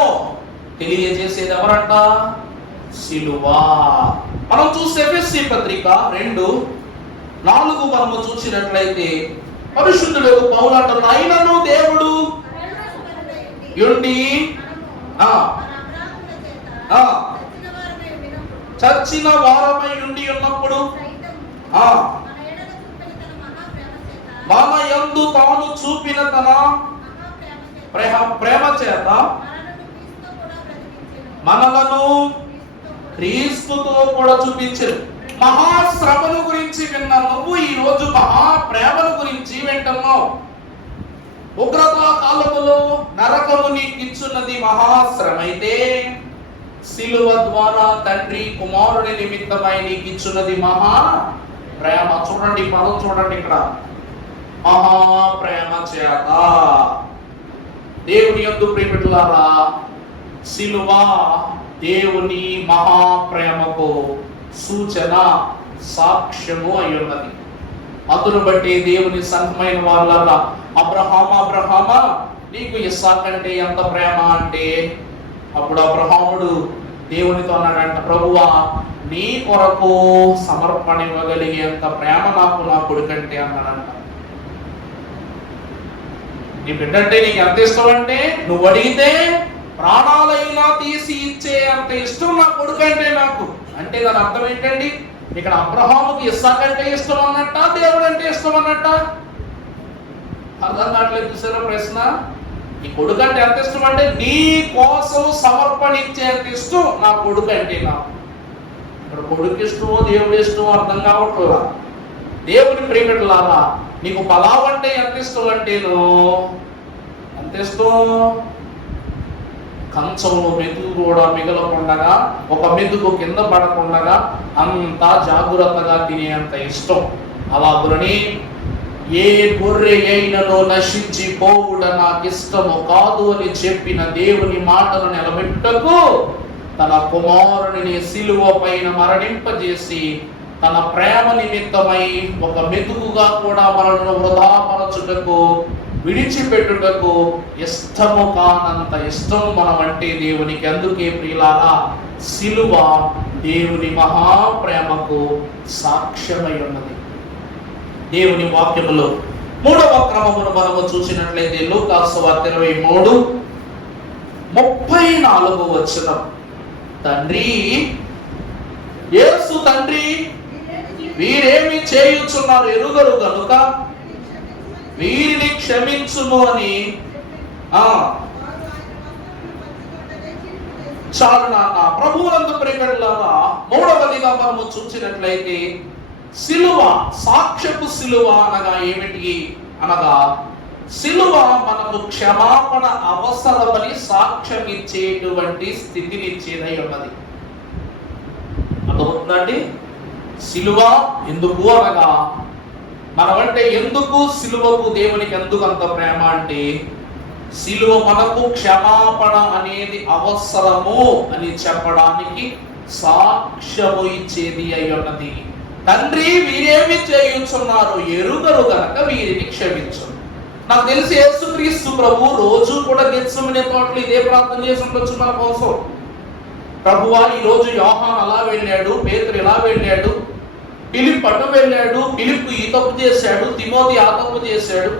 తెలియజేసేది ఎవరంట? సిలువ. మనం చూస్తే ఎఫెసీ పత్రిక 2:4 మనము చూసినట్లయితే పరిశుద్ధుడు పౌలు అంటున్నాడు, అయినను దేవుడు యుండి చచ్చిన వారమై ఉండి ఉన్నప్పుడు మన యందు తాను చూపిన తన ప్రేమ చేత మనలను క్రీస్తుతో కూడా చూపించారు. మహాశ్రమను గురించి విన్నా నువ్వు ఈ రోజు మహాప్రేమను గురించి వింటున్నావు. ఉగ్రత కాలములో నరకము నీకు ఇచ్చున్నది మహాశ్రమ అయితే, సిలువ ద్వారా తండ్రి కుమారుని నిమిత్తమై నీకు ఇచ్చున్నది మహా ప్రేమ. చూడండి పదం చూడండి ఇక్కడ, మహాప్రేమ చేత. దేవుని యందు ప్రియబిడ్డలారా, సిలువ దేవుని మహాప్రేమకు సూచన, సాక్ష్యము అయి ఉన్నది. అందును బట్టి దేవుని సంఘమైన వాళ్ళ అబ్రహామా నీకు ఇస్సాకు అంటే ఎంత ప్రేమ అంటే, అప్పుడు అబ్రహాముడు దేవునితో అన్నాడంట, ప్రభువా నీ కొరకు సమర్పణ ఇవ్వగలిగేంత ప్రేమ నాకు నా కొడుకంటే అన్నాడంట. నీ బిడ్డంటే నీకు ఎంత ఇష్టం అంటే, నువ్వు అడిగితే ప్రాణాలైనా తీసి ఇచ్చే అంత ఇష్టం నా కొడుకంటే నాకు అంటే. దాని అర్థం ఏంటండి? ఇక్కడ అబ్రహాముకి ఇస్సాకు అంటే ఇష్టం అన్నట్ట, దేవుడు అంటే ఇష్టం అన్నట్ట? అర్థం కావట్లేదు. చూసారా ప్రశ్న? నీ కొడుకు అంటే ఎంత ఇష్టం అంటే, నీ కోసం సమర్పణించేంత ఇష్టం నా కొడుకు అంటే నాకు. ఇక్కడ కొడుకు ఇష్టమో దేవుడు ఇష్టమో అర్థం కావట్లా. దేవుని ప్రియబిడ్డలారా, నీకు పలావ్ అంటే ఎంత ఇష్టం అంటేను ఎంత ఇష్టం? కంచంలో మెతుకు కూడా మిగలకుండగా, ఒక మెతుకు కింద పడకుండగా అంతా జాగ్రత్తగా తినేంత ఇష్టం. అలాగునని ఏ గొర్రె అయినలో నశించి పోవుట నాకు ఇష్టము కాదు అని చెప్పిన దేవుని మాటను నిలబెట్టుటకు తన కుమారుని సిలువ పైన మరణింపజేసి తన ప్రేమ నిమిత్తమై ఒక మెతుకుగా కూడా మనల్ని వృధాపరచుటకు విడిచిపెట్టుటకు ఇష్టము కానంత ఇష్టం మనం అంటే దేవునికి. అందుకే ప్రియులారా, సిలువ దేవుని మహాప్రేమకు సాక్ష్యమై ఉన్నది. దేవుని వాక్యములో 3వ క్రమమును మనము చూసినట్లయితే లూకా సువార్త 23:34 తండ్రి యేసు తండ్రి వీరేమి చేయుచున్నారు ఎరుగరు గనుక వీరిని క్షమించుము అని. చాలు నాన్న. ప్రభువునందు ప్రియబిడ్డలారా, 3వదిగా మనము చూసినట్లయితే సిలువ, సాక్ష్యపు సిలువ అనగా ఏమిటి అనగా, సిలువ మనకు క్షమాపణ అవసరమని సాక్ష్యం ఇచ్చేటువంటి స్థితినిచ్చేదై ఉన్నది. అర్థమవుతుందండి? సిలువ ఎందుకు అనగా, మనమంటే ఎందుకు సిలువకు దేవునికి ఎందుకు అంత ప్రేమ అంటే, సిలువ మనకు క్షమాపణ అనేది అవసరము అని చెప్పడానికి సాక్ష్యము ఇచ్చేది అయి ఉన్నది. తండ్రి వీరేమి చేయుచున్నారు ఎరుగరు గనక వీరిని క్షమించు. నాకు తెలిసి యేసుక్రీస్తు ప్రభు రోజు కూడా గెత్సెమనే తోటలో ఇదే ప్రార్థన చేసి ఉండొచ్చు మన కోసం. ప్రభువా ఈ రోజు యోహాను అలా వెళ్ళాడు, పేతురు ఇలా వెళ్ళాడు, ఫిలిప్ అటు వెళ్ళాడు, ఫిలిప్ ఈ తప్పు చేశాడు, తిమోతి ఆ తప్పు చేశాడు,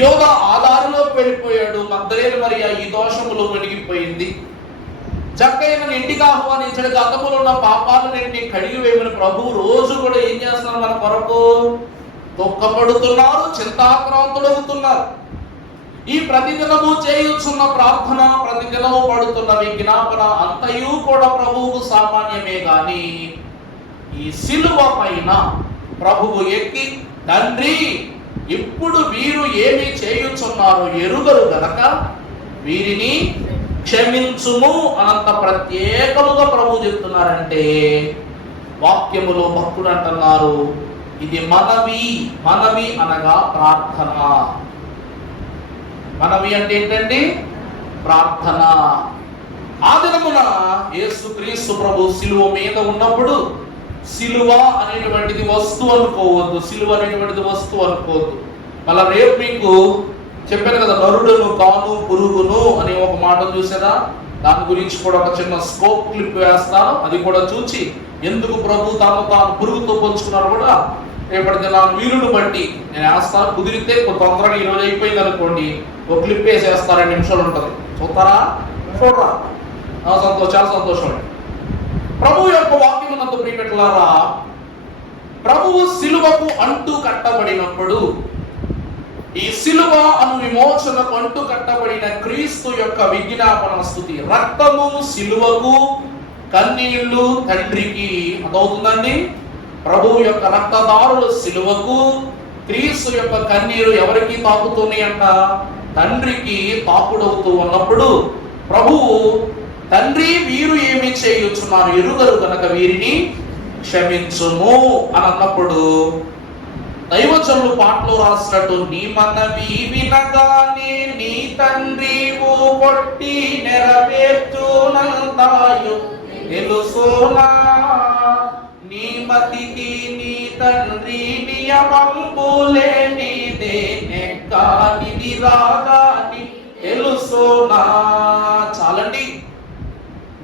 యోధ ఆ దారిలోకి వెళ్ళిపోయాడు, మగ్దలేని మరియ ఈ దోషములో వెలిగిపోయింది. చక్కైన ఇంటికి ఆహ్వానించాడు, గతములో ఉన్న పాపాలన్నింటినీ కడిగి వేయమని ప్రభువు రోజు కూడా ఏం చేస్తున్నారు? మన కొరకు దుఃఖపడుతున్నారు, చింతాక్రాంతులవుతున్నారు. ఈ ప్రతిదినము చేయుచున్న ప్రార్థన, ప్రతిదినము పడుతున్న విజ్ఞాపన అంతయు కూడా ప్రభువుకు సామాన్యమే గాని ఈ సిలువ పైన ప్రభువు ఎక్కి, తండ్రి ఇప్పుడు వీరు ఏమి చేయుచున్నారో ఎరుగరు గనక వీరిని క్షమించుము అనంత ప్రత్యేకముగా ప్రభు చెప్తున్నారంటే, వాక్యములో భక్తుడు అంటున్నారు, ఇది మనవి. మనవి అనగా ప్రార్థన. మనవి అంటే ఏంటండి? ప్రార్థన. ఆ దినమున యేసుక్రీస్తు ప్రభు సిలువ మీద ఉన్నప్పుడు, సిలువ అనేటువంటిది వస్తువు అనుకోవద్దు, సిలువ అనేటువంటిది వస్తువు అనుకోవద్దు. మళ్ళా రేపు మీకు చెప్పాను కదా, నరుడును కాను పురుగును అని ఒక మాట చూసారా? దాని గురించి కూడా ఒక చిన్న స్కోప్ క్లిప్ వేస్తాను, అది కూడా చూచి ఎందుకు ప్రభు తాను పురుగుతో పోల్చుకున్నారు కూడా రేపటి దినాన్ని వీలును బట్టి నేను వేస్తాను. కుదిరితే తొందరగా ఈరోజు అయిపోయింది అనుకోండి, ఒక క్లిప్ వేసేస్తారు, 2 నిమిషాలు ఉంటుంది. చూస్తారా? చూడరా? చాలా సంతోషం అండి. ప్రభు యొక్క వాక్యం నందు ప్రియపెట్టలారా, ప్రభువు సిలువకు అంటూ కట్టబడినప్పుడు, ఈ సిలువ అను విమోచనకు అంటూ కట్టబడిన క్రీస్తు యొక్క విజ్ఞాపన స్తుతి, రక్తము సిలువకు, కన్నీళ్లు తండ్రికి. అదవుతుందండి. ప్రభువు యొక్క రక్తదారులు సిలువకు, క్రీస్తు యొక్క కన్నీరు ఎవరికి తాకుతున్నాయి అంట? తండ్రికి తాకుడవుతూ ఉన్నప్పుడు ప్రభువు, తండ్రి వీరు ఏమి చేయుచున్నారు ఎరుగరు గనక వీరిని క్షమించుము అని అన్నప్పుడు, దైవజనులు పాటలో రాసినట్టు, నీ మనవి వినగానే నీ తండ్రి కొట్టి నెరవేర్చునంతాయు తెలుసునా, నీ మతికి నీ తండ్రి నియమంబులేనిదే నెక్కానిది రాగాని తెలుసునా. చాలండి.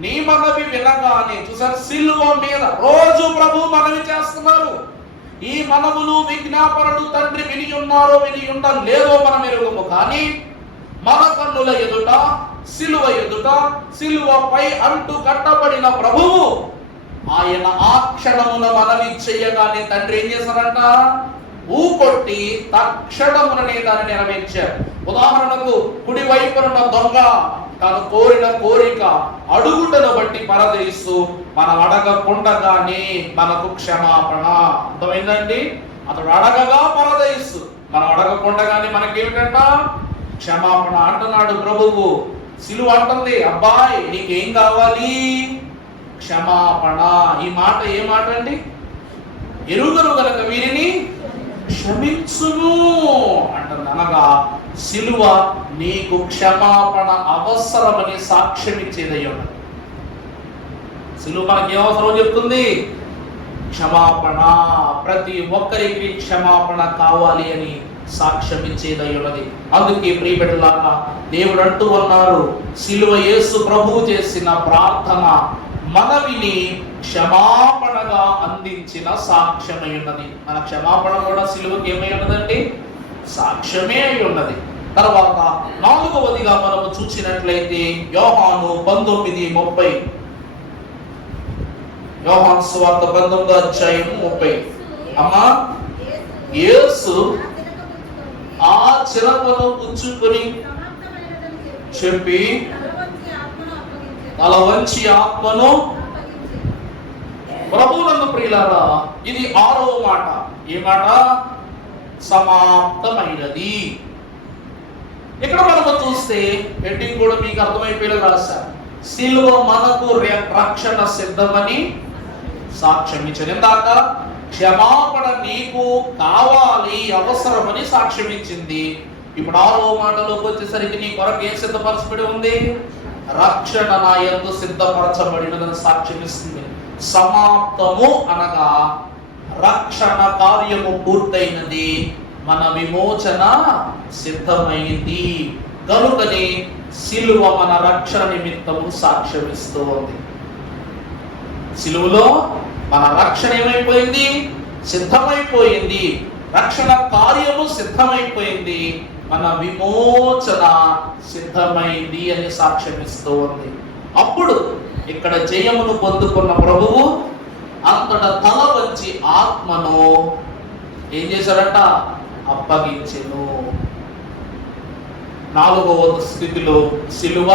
నీ మనవి వినగానే, చూసారు సిలువ మీద రోజు ప్రభు మనవి చేస్తున్నారు. ఈ మనవులు విజ్ఞాపనలు తండ్రి విని ఉన్నారో విని లేదో మనం ఎరుగుము, కానీ మన కన్నుల ఎదుట, సిలువ ఎదుట, సిలువపై అంటూ కట్టబడిన ప్రభువు ఆయన ఆ క్షణమున మనవి చెయ్యగానే తండ్రి ఏం చేశారంట? ఊకొట్టి తక్షణముననే దాన్ని నెరవేర్చారు. ఉదాహరణకు, కుడి వైపున దొంగ తాను కోరిన కోరిక అడుగుటను బట్టి పరదేశు మనం అడగకుండగానే మనకు క్షమాపణ. అర్థమైందండి? అతడు అడగగా పరదేశు, మనం అడగకుండగానే మనకేమిటంట? క్షమాపణ అంటున్నాడు ప్రభువు. సిలువ అంటుంది, అబ్బాయి నీకేం కావాలి? క్షమాపణ. ఈ మాట ఏ మాట అండి? ఎరుగరు గనక వీరిని క్షమించును అంటుంది. అనగా సిలువ నీకు క్షమాపణ అవసరమని సాక్ష్యం ఇచ్చేదయ్య. సిలువ మనకి ఏమవసరం చెప్తుంది? క్షమాపణ. ప్రతి ఒక్కరికి క్షమాపణ కావాలి అని సాక్ష్యం ఇచ్చేదయ్యున్నది. అందుకే ప్రియబిడ్డలారా, దేవుడు అంటూ ఉన్నారు, సిలువ యేసు ప్రభువు చేసిన ప్రార్థన మనవిని క్షమాపణగా అందించిన సాక్ష్యమై ఉన్నది. మన క్షమాపణ కూడా సిలువకి ఏమై ఉన్నదండి? సాక్ష్యమే అయి ఉన్నది. తర్వాత 4వదిగా మనము చూసినట్లయితే యోహాను 19:30, యోహాను సువార్త 19:30. అమ్మా, యేసు ఆ చిరకను పుచ్చుకొని చెప్పి తల వంచి ఆత్మను ప్రభువునందు. ప్రియులారా, ఇది 6వ మాట. ఏ మాట? సమాప్తమైనది. ఇక్కడ మనము చూస్తే హెడ్డింగ్ కూడా మీకు అర్థమైపోయేలా రాశారు. సిలువ మనకు రక్షణ సిద్ధమని సాక్ష్యం ఇచ్చారు. ఇందాక క్షమాపణ నీకు కావాలి, అవసరమని సాక్ష్యం ఇచ్చింది. ఇప్పుడు 6వ మాటలోకి వచ్చేసరికి నీ కొరకు ఏం సిద్ధపరచబడి ఉంది? రక్షణ నా యందు సిద్ధపరచబడినదని సాక్ష్యం ఇస్తుంది. సమాప్తము అనగా రక్షణ కార్యము పూర్తయినది, మన విమోచన సిద్ధమైంది. కనుకని సిలువ మన రక్షణ నిమిత్తము సాక్ష్యం ఇస్తూ ఉంది. సిలువలో మన రక్షణ ఏమైపోయింది? సిద్ధమైపోయింది, రక్షణ కార్యము సిద్ధమైపోయింది, మన విమోచన సిద్ధమైంది అని సాక్ష్యం ఇస్తూ ఉంది. అప్పుడు ఇక్కడ జయమును పొందుకున్న ప్రభువు అంతట తల వంచి ఆత్మను ఏం చేశాడట? అప్పగించెను. 4వ స్థితిలో సిలువ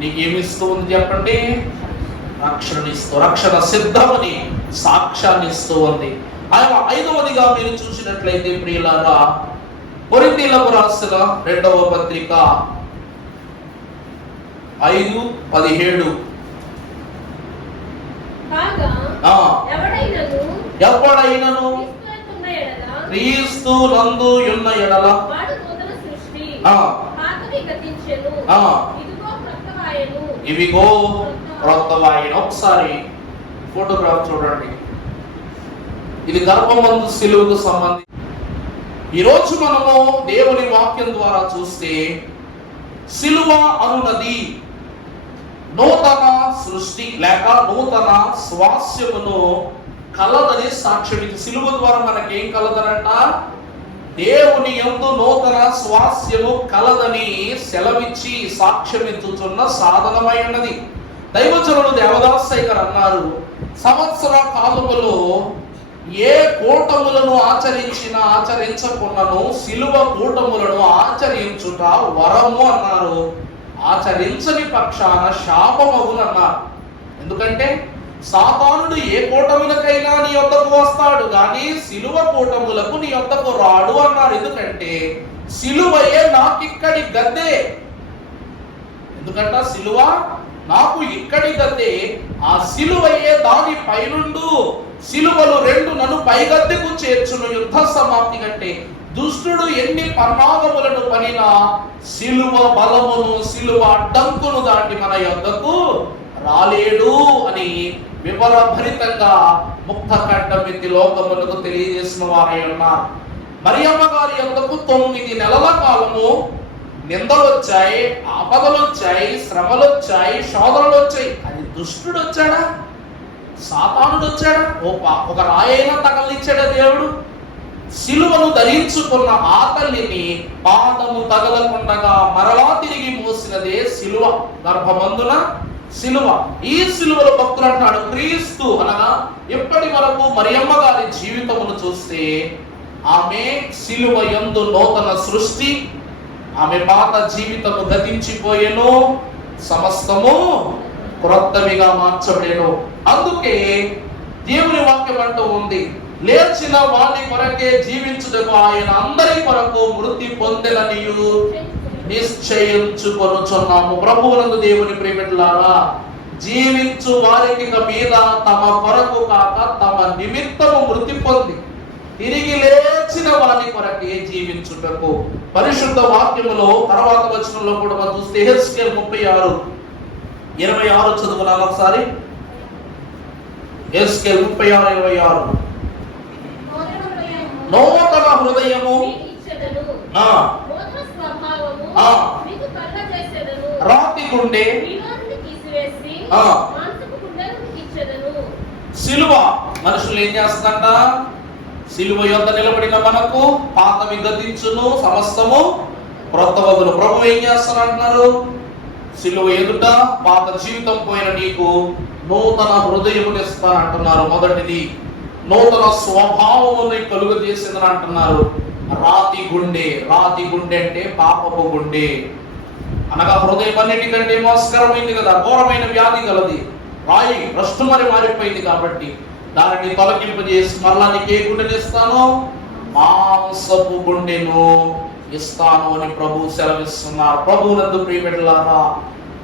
నీకేమిస్తూ ఉంది చెప్పండి? రక్షణ ఇస్తూ, రక్షణ సిద్ధమని సాక్ష్యాన్ని ఇస్తూ ఉంది. 5వదిగా మీరు చూసినట్లయితే ప్రియులారా, కొరింథీయులకు రాసిన 2వ పత్రిక 5:17 కాగా ఎవడైనను క్రీస్తు నందు ఉన్న ఎడల వాడు నూతన సృష్టి, ఆ, పాతవి గతించెను, ఆ, ఇదిగో క్రొత్తవాయెను. ఇవిగో క్రొత్తవాయెను. ఒకసారి ఫోటోగ్రాఫ్ చూడండి. ఇది గర్భమందు సిలువకు సంబంధించి. ఈరోజు మనము దేవుని వాక్యం ద్వారా చూస్తే సిలువ అనున్నది నూతన సృష్టి లేక నూతన స్వాస్యమును కలదని సాక్ష్యం. సిలువ ద్వారా మనకేం కలదనంట? దేవుని యందు నూతన స్వాస్యము కలదని సెలవిచ్చి సాక్ష్యమిచ్చుచున్న సాధనమై ఉన్నది. దైవజనుడు దేవదాసయ్య గారు అన్నారు, సంవత్సర కాలములో ఏ కూటములను ఆచరించకున్నను సిలువ కూటములను ఆచరించుట వరము అన్నారు. ఆచరించని పక్షాన శాపమగునన్నారు. ఎందుకంటే సాతానుడు ఏ కూటములకైనా నీ యొద్దకు వస్తాడు, కానీ సిలువ కూటములకు నీ యొద్దకు రాడు అన్నారు. ఎందుకంటే సిలువయే నాకిక్కడి గద్దె. ఎందుకంట సిలువ నాకు ఇక్కడి గద్దె, ఆ సిలువయే దాని పైనుండు. సిలువలు 2 నన్ను పైగద్దెకు చేర్చును. యుద్ధ సమాప్తి కంటే దుష్టుడు ఎన్ని పన్నాగములను పనినా సిలువ బలమును, సిలువ అడ్డంకును దాటి మన యొద్దకు రాలేడు అని వివరభరితంగా ముక్త కంఠమెత్తి లోకములకు తెలియజేసిన వారై ఉన్నారు. మరియమ్మ గారి యొద్దకు 9 నెలల కాలము నిందలు వచ్చాయి, ఆపదలు వచ్చాయి, శ్రమలు వచ్చాయి, శోధనలు వచ్చాయి. అది దుష్టుడు వచ్చాడా? సాతానుడు వచ్చాడా? ఒక రాయైనా తగలిచ్చాడా దేవుడు? సిలువను ధరించుకున్న ఆ తల్లిని పాదము తగలకుండగా మరలా తిరిగి మోసినదే సిలువ, గర్భమందున సిలువ. ఈ సిలువలో భక్తులు అంటాడు క్రీస్తు అనగా ఇప్పటి వరకు మరియమ్మ గారి జీవితమును చూస్తే ఆమె సిలువ యందు నూతన సృష్టి. ఆమె పాత జీవితము గతించిపోయేను, సమస్తము క్రొత్తవిగా మార్చబడేను. అందుకే దేవుని వాక్యం అంటూ ఉంది, లేచిన వాని కొరకే జీవించుటకు ఆయన అందరి కొరకు మృతి పొందెననియు నిశ్చయించుకొనుచున్నాము. ప్రభువునందు దేవుని ప్రియబిడ్డలారా, జీవించు వారికి మీద తమ కొరకు కాక తమ నిమిత్తము మృతి పొంది తిరిగి లేచిన వాని కొరకే జీవించుటకు పరిశుద్ధ వాక్యములో తర్వాత వచనంలో కూడా మనం చూస్తే ఎహెజ్కేలు 36:26 చదువుకున్నాను ఒకసారి. ఎహెజ్కేలు 36:26 నూతన హృదయము రాతి గుండె సిలువ మనుషులు ఏం చేస్తుందంట? సిలువ యొద్ద నిలబడిన మనకు పాతవి గతించును, సమస్తము క్రొత్తవగును. ప్రభు ఏం చేస్తానంటున్నారు? సిలువ ఎదుట పాత జీవితం పోయిన నీకు నూతన హృదయమును ఇస్తానంటున్నారు. మొదటిది నూతన స్వభావముని కలుగు చేసిందని అంటున్నారు. రాతి గుండె. రాతి గుండె అంటే పాపపు గుండె అనగా హృదయం అన్నిటికంటే మోసకరమైంది కదా, ఘోరమైన వ్యాధి గలది. రాయి భ్రష్టుమరి మారిపోయింది కాబట్టి దానిని తొలగింపజేసి మళ్ళా నీకు ఏ గుండెని ఇస్తాను? మాంసపు గుండెను ఇస్తాను అని ప్రభు సెలవిస్తున్నారు. ప్రభువునందు ప్రియబిడ్డలారా,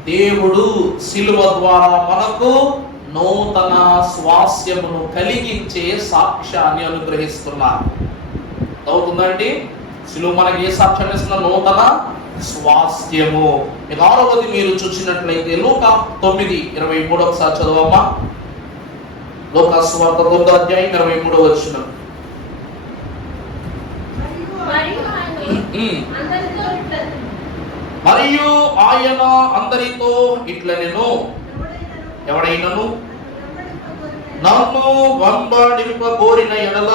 దేవుడు సిలువ ద్వారా మనకు నూతన స్వాస్యమును కలిగించే సాక్ష్యాన్ని అనుగ్రహిస్తున్నారు. అవుతుందండి? సిలువ మనకి ఏ సాక్ష్యాన్ని ఇస్తున్న? నూతన స్వాస్థ్యము. 6వది మీరు చూసినట్లయితే లూకా 9:23 ఒకసారి చదవమ్మా. లూకా సువార్త 9:23 మరియు ఆయన అందరితో ఇట్లనెను, ఎవడైనను నన్ను వెంబడింప కోరిన ఎడల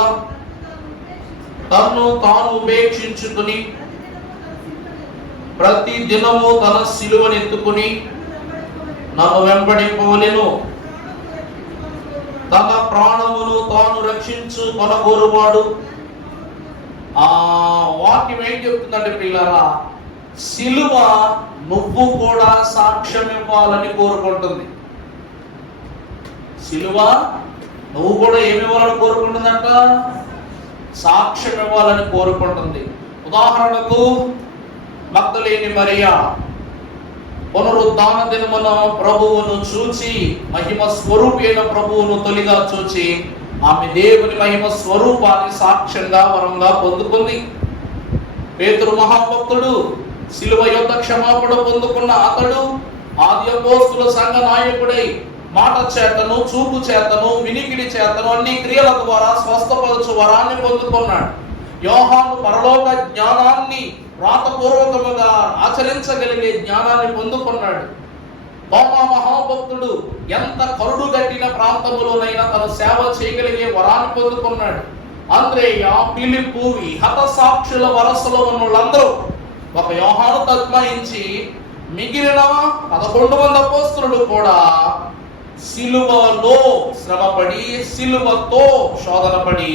తన్ను తాను ఉపేక్షించుకుని ప్రతి దినము తన సిలువనెత్తుకుని నన్ను వెంబడింపవలెను. తన ప్రాణమును తాను రక్షించు కొనగోరువాడు. ఆ వాక్యం ఏం చెప్తుందంటే ప్రియులారా, సిలువ నువ్వు కూడా సాక్ష్యం ఇవ్వాలని కోరుకుంటుంది. సిలువ నువ్వు కూడా ఏమి ఇవ్వాలని కోరుకుంటుందంట? సాక్ష్యం ఇవ్వాలని కోరుకుంటుంది. ఉదాహరణకు మగ్దలేని మరియా పునరుద్ధాన దినమున ప్రభువును చూచి, మహిమ స్వరూపి అయిన ప్రభువును తొలిగా చూచి ఆమె దేవుని మహిమ స్వరూపాన్ని సాక్ష్యంగా వరంగా పొందుకుంది. పేతురు మహాభక్తుడు సిలువ యొద్ద క్షమాపణ పొందుకున్న అతడు ఆది అపోస్తుల సంఘ నాయకుడై మాట చేతను, చూపు చేతను, వినికిడి చేతను అన్ని క్రియల ద్వారా స్వస్థపరచు వరాన్ని పొందుకున్నాడు. యోహాను పరలోక జ్ఞానాన్ని వ్రాతపూర్వకముగా ఆచరించగలిగే జ్ఞానాన్ని పొందుకున్నాడు. తోమా మహాభక్తుడు ఎంత కరుడు గట్టిన ప్రాంతములోనైనా తన సేవ చేయగలిగే వరాన్ని పొందుకున్నాడు. అంద్రేయ, ఫిలిప్పు, ఈ హతసాక్షుల వరసలో ఉన్న వాళ్ళందరూ ఒక యోహాను తత్మాయించి మిగిలిన 11 మంది అపోస్తలులు కూడా సిలువలో శ్రమపడి, సిలువతో శోధనపడి,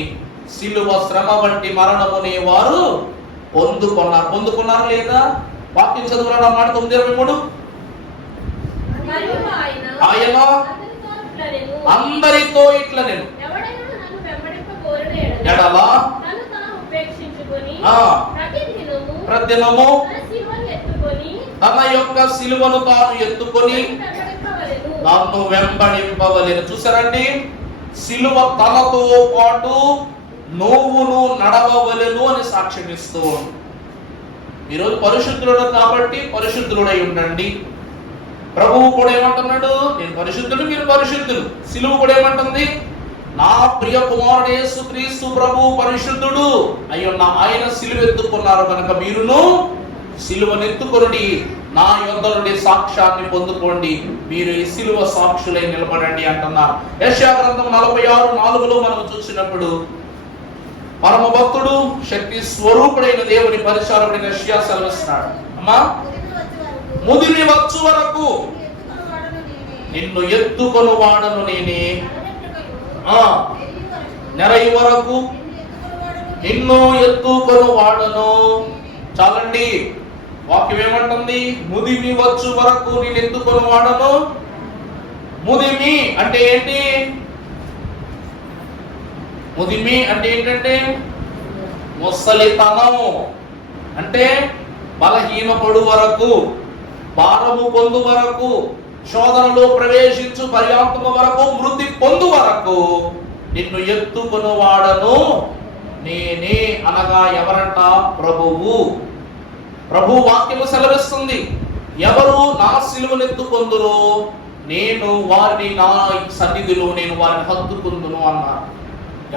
సిలువ శ్రమ వంటి మరణమునే వారు పొందుకున్నారు లేదా? వాక్యం చదువురా మాట 9:23. మరియు ఆయన అందరితో ఇట్లా నేను ఎవడైనా నన్ను వెంబడింప కోరిన ఎడల తను తాను ఉపేక్షించుకొని ప్రతిదినము తన సిలువను ఎత్తుకొని తన యొక్క సిలువను తాను ఎత్తుకొని వెంబడింపవలెను. నన్ను వెంబడింపవలెను. చూసారండి, సిలువ తనతో పాటు నువ్వును నడవవలెను అని సాక్ష్యం ఇస్తూ ఉంది. ఈరోజు పరిశుద్ధుడు కాబట్టి పరిశుద్ధుడై ఉండండి. ప్రభువు కూడా ఏమంటున్నాడు? నేను పరిశుద్ధుడు, మీరు పరిశుద్ధులు. సిలువ కూడా ఏమంటుంది? నా ప్రియ కుమారుడు యేసుక్రీస్తు ప్రభువు పరిశుద్ధుడు అయ్యున్న ఆయన సిలువ ఎత్తుకున్నారు కనుక మీరును సిలువనెత్తుకొనుడి, నా యొద్ద నుండి సాక్ష్యాన్ని పొందుకోండి, మీరు ఈ సిలువ సాక్షులై నిలబడండి అంటున్నారు. యెషయా గ్రంథం 46:4లో మనం చూసినప్పుడు పరమ భక్తుడు, శక్తి స్వరూపుడైన దేవుని పరిచారకుడైన యెషయా సెలవిస్తున్నాడు, అమ్మా ముదిమి వచ్చు వరకు నిన్ను ఎత్తుకొని వాడను నేనే, నెరయి వరకు నిన్ను ఎత్తుకొని వాడను. చాలండి, వాక్యం ఏమంటుంది? ముదిమి వచ్చు వరకు నేను ఎత్తుకొని వాడను. ముదిమి అంటే ఏంటి? ముదిమి అంటే ఏంటంటే ముసలితనము, అంటే బలహీనపడు వరకు, భారము పొందు వరకు, శోధనలో ప్రవేశించు పర్యాంతము వరకు, మృతి పొందు వరకు నిన్ను ఎత్తుకొని వాడను నేనే. అనగా ఎవరంట? ప్రభువు. ప్రభు వాక్యము సెలవిస్తుంది, ఎవరు నా సిలువనెత్తుకొందురో నేను వారిని నా సన్నిధిలో నేను వారిని హత్తుకుందును అన్నారు.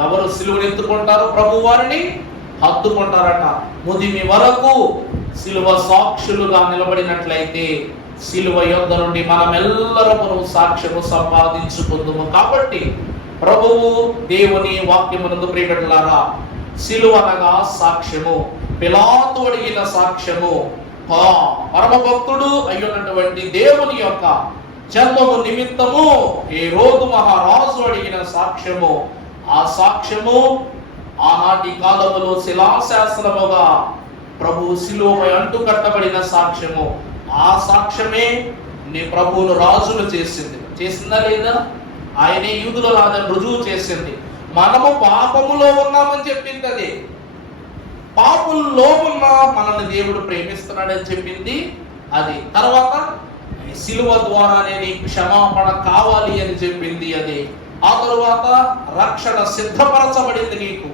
ఎవరు సిలువనెత్తుకుంటారో ప్రభు వారిని హత్తుకుంటారట. ముదిమి వరకు సిలువ సాక్షులుగా నిలబడినట్లయితే సిలువ యొద్ద నుండి మనమెల్లరము సాక్ష్యము సంపాదించుకుందుము. కాబట్టి ప్రభువు దేవుని వాక్యమునందు ప్రియబిడ్డలారా, సిలువ అనగా సాక్ష్యము. పిలాతు అడిగిన సాక్ష్యము, పరమ భక్తుడు అయ్యున్నటువంటి దేవుని యొక్క జన్మము నిమిత్తము హేరోదు మహారాజు అడిగిన సాక్ష్యము. ఆ సాక్ష్యము ఆనాటి కాలములో శిలాశాసనముగా ప్రభు సిలువపై అంటు కట్టబడిన సాక్ష్యము. ఆ సాక్ష్యమే నీ ప్రభువును రాజును చేసిందా లేదా? ఆయనే యూదుల రాజును రుజువు చేసింది. మనము పాపములో ఉన్నామని చెప్పింది అది. పాపుల్లో ఉన్న మనల్ని దేవుడు ప్రేమిస్తున్నాడని చెప్పింది అది. తర్వాత సిలువ ద్వారానే నీ క్షమాపణ కావాలి అని చెప్పింది అది. ఆ తరువాత రక్షణ సిద్ధపరచబడింది నీకు.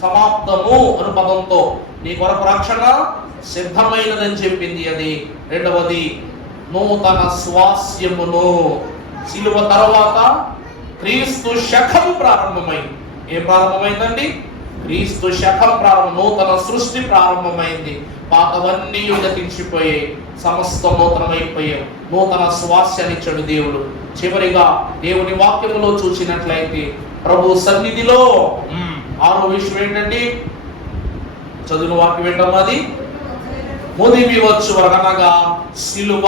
సమాప్తము అను పదంతో నీ కొరకు రక్షణ సిద్ధమైనదని చెప్పింది అది. రెండవది, నూతన స్వాస్యమును. సిలువ తర్వాత క్రీస్తు శకం ప్రారంభమైంది. ఏ ప్రారంభమైందండి? క్రీస్తు శకం ప్రారంభం. నూతన సృష్టి ప్రారంభమైంది. పాతవన్నీ గతించిపోయాయి. సమస్త నూతనమైపోయాం. నూతన స్వాస్యాన్నిచ్చాడు దేవుడు. చివరిగా దేవుని వాక్యములో చూసినట్లయితే ప్రభు సన్నిధిలో 6వ విషయం ఏంటండి? చదువు వాక్యం ఏంటమ్మా అది? ముదిమి వచ్చు అనగా సిలువ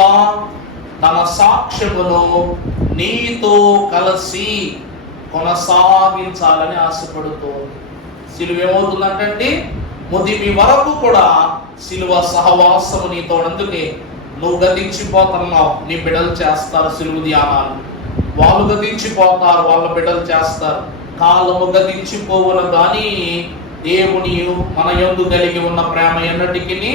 తన సాక్ష్యమును నీతో కలిసి కొనసాగించాలని ఆశపడుతోంది. సిలువ ఏమవుతుందంటే ముదిమి వరకు కూడా సిలువ సహవాసము నీతో. అందుకే నువ్వు గతించిపోతున్నావు, నీ బిడ్డలు చేస్తారు సిలువ ధ్యానాలు. వాళ్ళు గతించిపోతారు, వాళ్ళ బిడ్డలు చేస్తారు. కాలము గతించిపోవును కానీ దేవుని మన యందు కలిగి ఉన్న ప్రేమ ఎన్నటికీ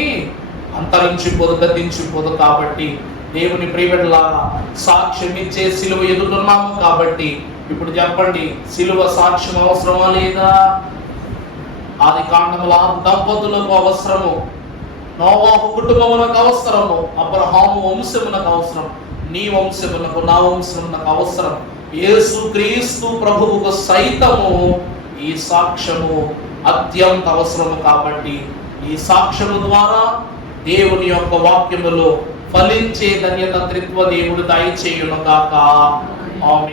అంతరించిపోదు, గతించిపోదు. కాబట్టి దేవుని ప్రియబిడ్డలారా సాక్ష్యం ఇచ్చే సిలువ ఎదుగుతున్నాము. కాబట్టి ఇప్పుడు చెప్పండి, సిలువ సాక్ష్యం అవసరమా లేదా? ఆది కాండముల దంపతులకు అవసరము, నోవాహు కుటుంబమునకు అవసరము, అబ్రహాము వంశమునకు అవసరం, నీ వంశమునకు నా వంశమునకు అవసరం. యేసు క్రీస్తు ప్రభువుకు సైతము ఈ సాక్ష్యము అత్యంత అవసరము. కాబట్టి ఈ సాక్ష్యము ద్వారా దేవుని యొక్క వాక్యములో ఫలించే ధన్యత త్రిత్వ దేవుడు దయచేయును గాక. ఆమేన్.